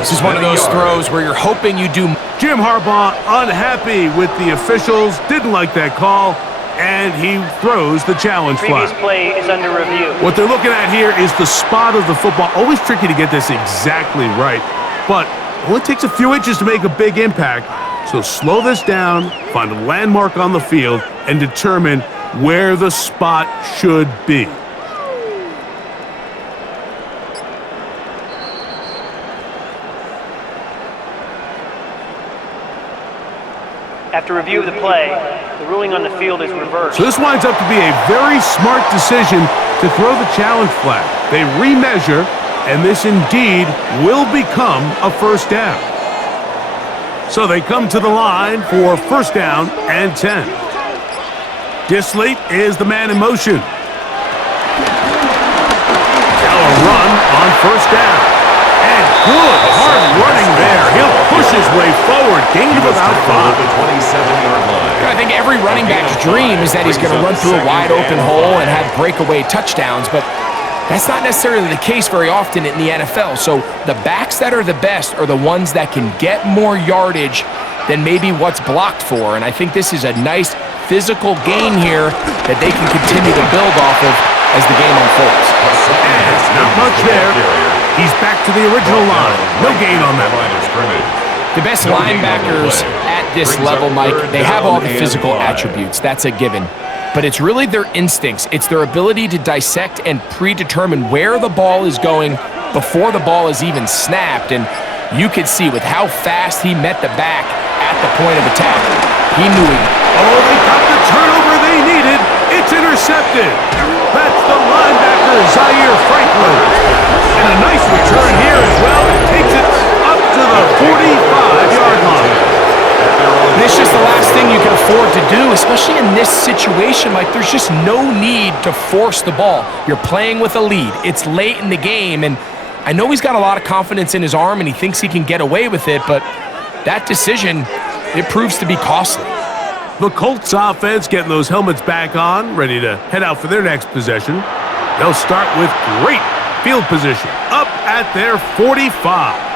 This is one of those throws where you're hoping you do. Jim Harbaugh unhappy with the officials, didn't like that call, and he throws the challenge flag. Previous play is under review. What they're looking at here is the spot of the football. Always tricky to get this exactly right, but it only takes a few inches to make a big impact. So slow this down, find a landmark on the field, and determine where the spot should be. After review of the play, the ruling on the field is reversed. So this winds up to be a very smart decision to throw the challenge flag. They remeasure, and this indeed will become a first down. So they come to the line for first down and 10. Disley is the man in motion. Now a run on first down. And good hard running there. He'll push his way forward. Gain of about 5. The 27-yard line. I think every running back's dream is that he's going to run through a wide open hole and have breakaway touchdowns, but that's not necessarily the case very often in the NFL. So the backs that are the best are the ones that can get more yardage than maybe what's blocked for. And I think this is a nice physical gain here that they can continue to build off of as the game unfolds. And not much there. He's back to the original line. No gain on that. The best linebackers at this level, Mike, they have all the physical attributes. That's a given. But it's really their instincts. It's their ability to dissect and predetermine where the ball is going before the ball is even snapped. And you could see with how fast he met the back at the point of attack, he knew it. Oh, they got the turnover they needed. It's intercepted. That's the linebacker, Zaire Franklin. And a nice return here as well. It takes it up to the 45-yard line. And it's just the last thing you can afford to do, especially in this situation. Like, there's just no need to force the ball. You're playing with a lead. It's late in the game, and I know he's got a lot of confidence in his arm, and he thinks he can get away with it, but that decision, it proves to be costly. The Colts offense getting those helmets back on, ready to head out for their next possession. They'll start with great field position, up at their 45.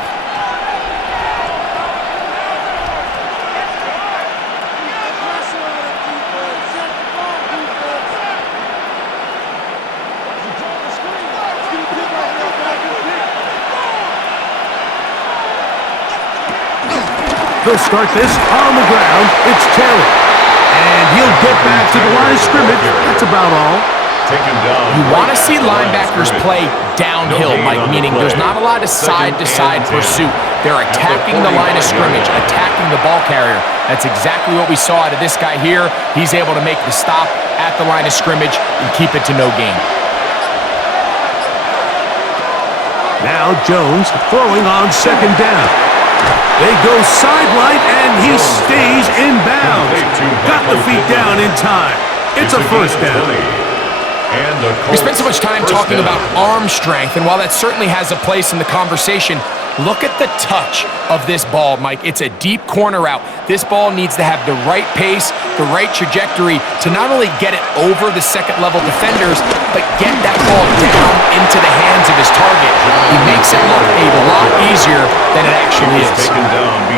They'll start this on the ground. It's Terry. And he'll get back to the line of scrimmage. That's about all. You want to see linebackers play downhill, Mike, meaning there's not a lot of side-to-side pursuit. They're attacking the line of scrimmage, attacking the ball carrier. That's exactly what we saw out of this guy here. He's able to make the stop at the line of scrimmage and keep it to no gain. Now Jones throwing on second down. They go sideline, and he stays in bounds. Got the feet down in time. It's a first down. We spent so much time talking about arm strength, and while that certainly has a place in the conversation, look at the touch of this ball, Mike. It's a deep corner route. This ball needs to have the right pace, the right trajectory to not only get it over the second-level defenders, but get that ball down into the hands of his target. He makes it look a lot easier than it actually is.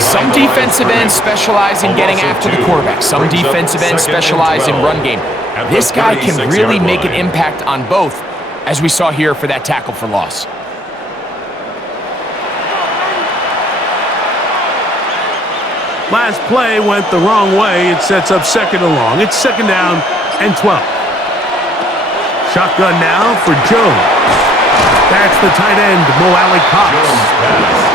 Some defensive ends specialize in getting after the quarterback. Some defensive ends specialize in run game. This guy can really make an impact on both, as we saw here for that tackle for loss. Last play went the wrong way. It sets up second and long. It's second down and 12. Shotgun now for Jones. That's the tight end, Mo Alley-Cox.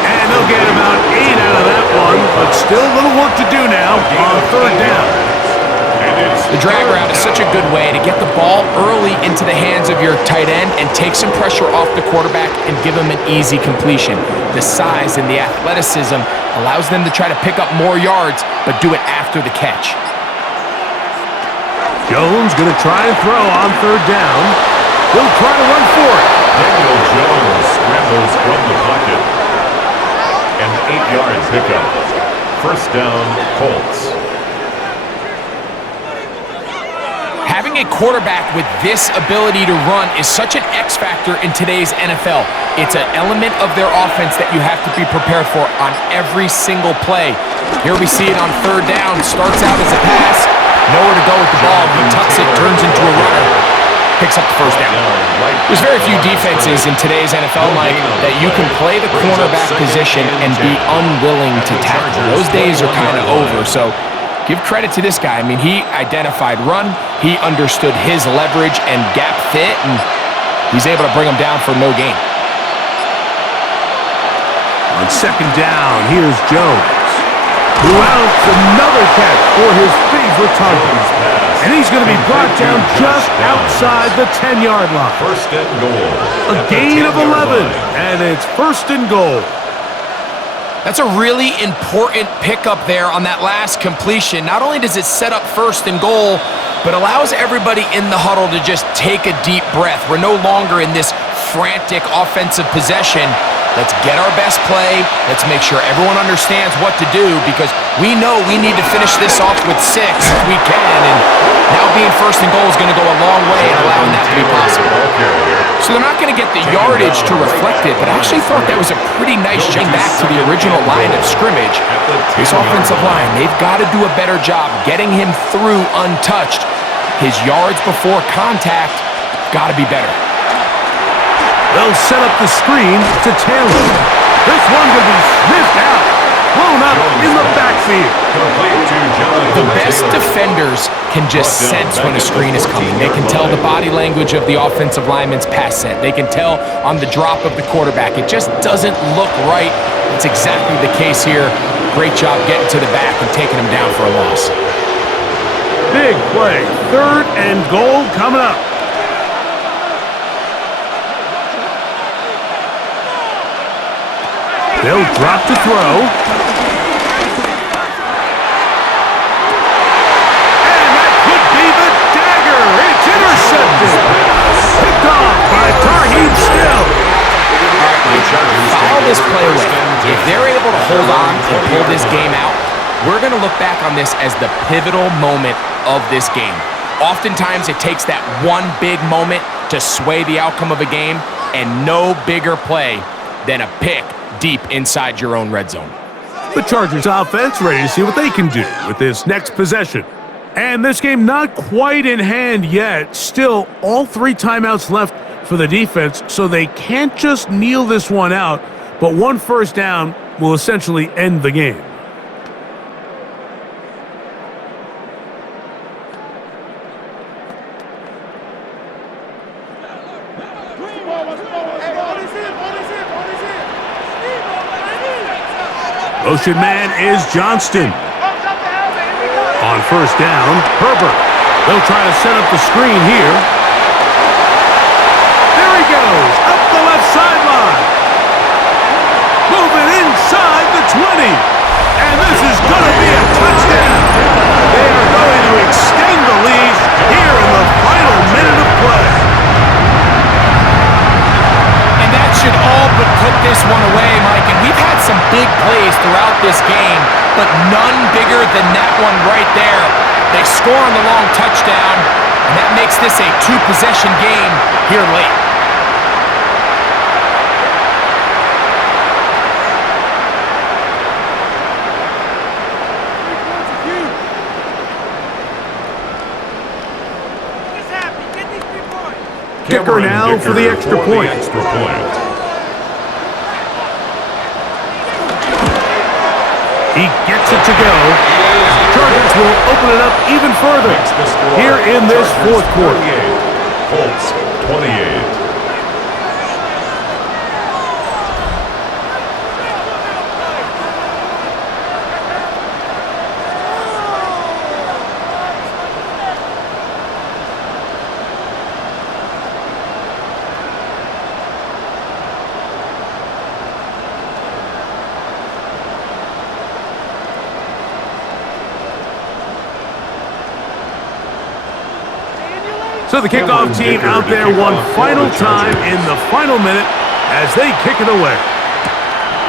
And they'll get about 8 out of that one, but still a little work to do now on third down. And The drag route is such a good way to get the ball early into the hands of your tight end and take some pressure off the quarterback and give him an easy completion. The size and the athleticism allows them to try to pick up more yards, but do it after the catch. Jones going to try and throw on third down. He'll try to run for it. Daniel Jones scrambles from the pocket. An 8-yard pickup. First down, Colts. Having a quarterback with this ability to run is such an X factor in today's NFL. It's an element of their offense that you have to be prepared for on every single play. Here we see it on third down. Starts out as a pass. Nowhere to go with the ball. He tucks it, turns into a runner. Picks up the first down. There's very few defenses in today's NFL, Mike, that you can play the cornerback position and be unwilling to tackle. Those days are kind of over, so give credit to this guy. I mean, he identified run, he understood his leverage and gap fit, and he's able to bring him down for no gain. On second down, here's Jones, who outs another catch for his favorite target. And he's going to be brought down just outside the 10-yard line. First and goal. A gain of 11, and it's first and goal. That's a really important pickup there on that last completion. Not only does it set up first and goal, but allows everybody in the huddle to just take a deep breath. We're no longer in this frantic offensive possession. Let's get our best play. Let's make sure everyone understands what to do, because we know we need to finish this off with 6 if we can. And now being first and goal is going to go a long way in allowing that to be possible. So they're not going to get the yardage to reflect it, but I actually thought that was a pretty nice jump back to the original line of scrimmage. This offensive line, they've got to do a better job getting him through untouched. His yards before contact got to be better. They'll set up the screen to Taylor. This one will be sniffed out, blown up in the backfield. The best defenders can just sense when a screen is coming. They can tell the body language of the offensive lineman's pass set. They can tell on the drop of the quarterback. It just doesn't look right. It's exactly the case here. Great job getting to the back and taking him down for a loss. Big play. Third and goal coming up. They'll drop to throw. And that could be the dagger. It's intercepted. Picked off by Tarheem Still. Follow this play away. If they're able to hold on and pull this game out, we're going to look back on this as the pivotal moment of this game. Oftentimes, it takes that one big moment to sway the outcome of a game, and no bigger play than a pick deep inside your own red zone. The Chargers offense ready to see what they can do with this next possession. And this game not quite in hand yet. Still, all 3 timeouts left for the defense, so they can't just kneel this one out, but one first down will essentially end the game. Motion man is Johnston. On first down, Herbert. They'll try to set up the screen here. There he goes, up the left sideline. Moving inside the 20. And this is going to be a touchdown. They are going to extend the lead here in the final minute of play. And that should all but put this one away, Mike. And we've had some big plays throughout this game, but none bigger than that one right there. They score on the long touchdown, and that makes this a 2-possession game here late. Dicker now for the extra point. He gets it to go. Chargers will open it up even further here in this fourth quarter. Colts 28. So the kickoff team out there one final time in the final minute as they kick it away.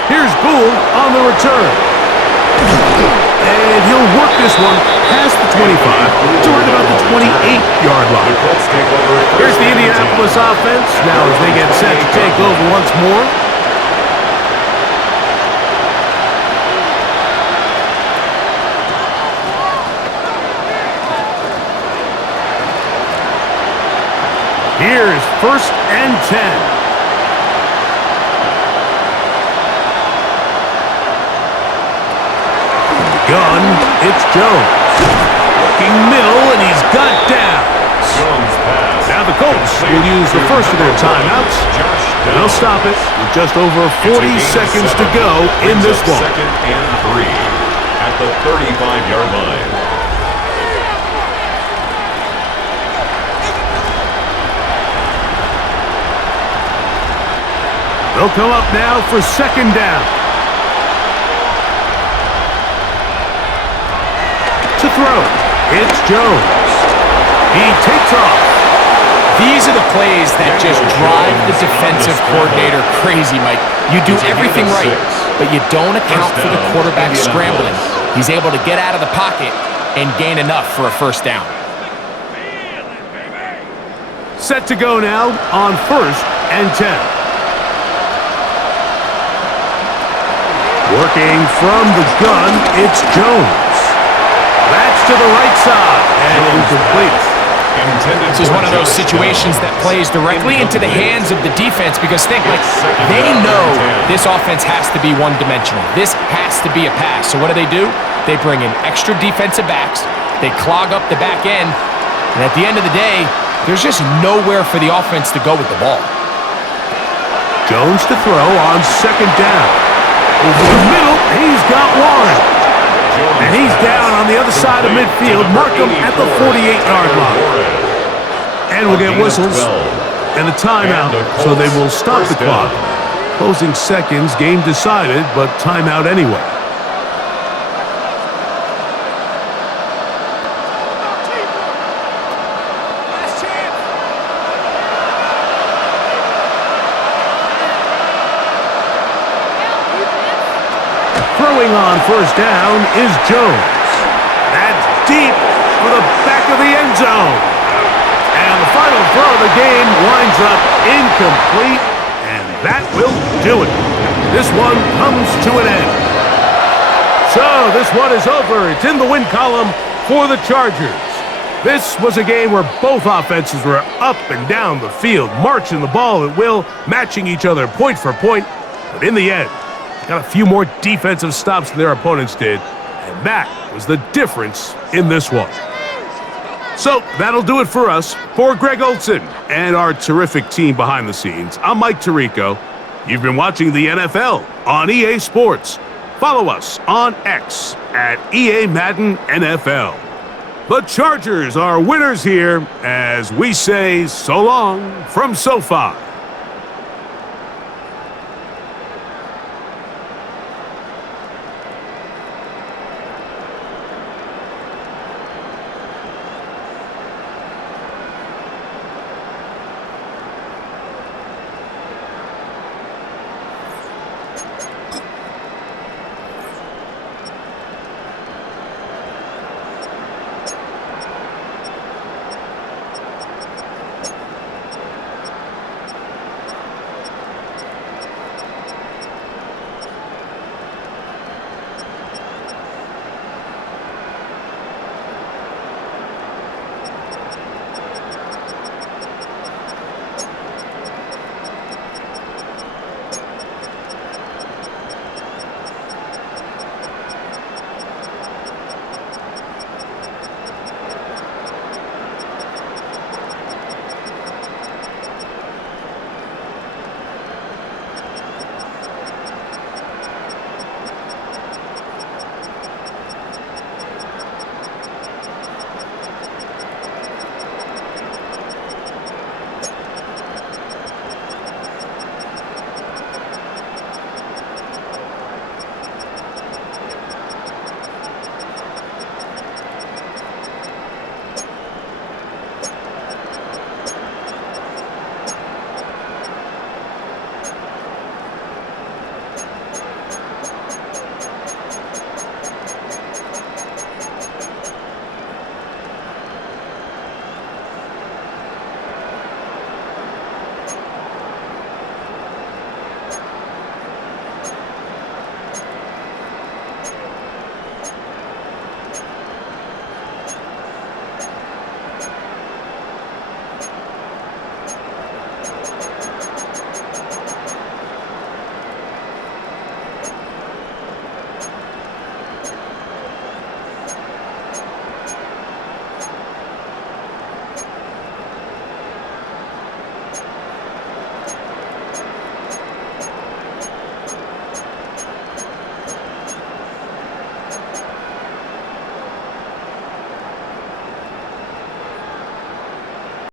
Here's Gould on the return. And he'll work this one past the 25 to right about the 28-yard line. Here's the Indianapolis offense now as they get set to take over once more. Here's 1st and 10. Gun, it's Jones. Looking middle, and he's got down. Now the Colts will use the first of their timeouts. They'll stop it with just over 40 seconds to go in this one. 2nd and 3 at the 35-yard line. They'll come up now for 2nd down. To throw, it's Jones. He takes off. These are the plays that just drive the defensive coordinator crazy, Mike. You do everything right, but you don't account for the quarterback scrambling. He's able to get out of the pocket and gain enough for a 1st down. Set to go now on 1st and 10. Working from the gun, it's Jones. That's to the right side, and incomplete. This is one of those situations that plays directly into the hands of the defense because think, like, they know this offense has to be one-dimensional. This has to be a pass. So what do? They bring in extra defensive backs. They clog up the back end. And at the end of the day, there's just nowhere for the offense to go with the ball. Jones to throw on 2nd down. Over the middle, he's got one. And he's down on the other side of midfield. Mark him at the 48-yard line. And we'll get whistles and a timeout, so they will stop the clock. Closing seconds, game decided, but timeout anyway. Throwing on 1st down is Jones. That's deep for the back of the end zone. And the final throw of the game winds up incomplete, and that will do it. This one comes to an end. So this one is over. It's in the win column for the Chargers. This was a game where both offenses were up and down the field, marching the ball at will, matching each other point for point. But in the end, got a few more defensive stops than their opponents did, and that was the difference in this one. So that'll do it for us. For Greg Olsen and our terrific team behind the scenes, I'm Mike Tirico. You've been watching the NFL on EA Sports. Follow us on X at EA Madden NFL. The Chargers are winners here as we say so long from SoFi.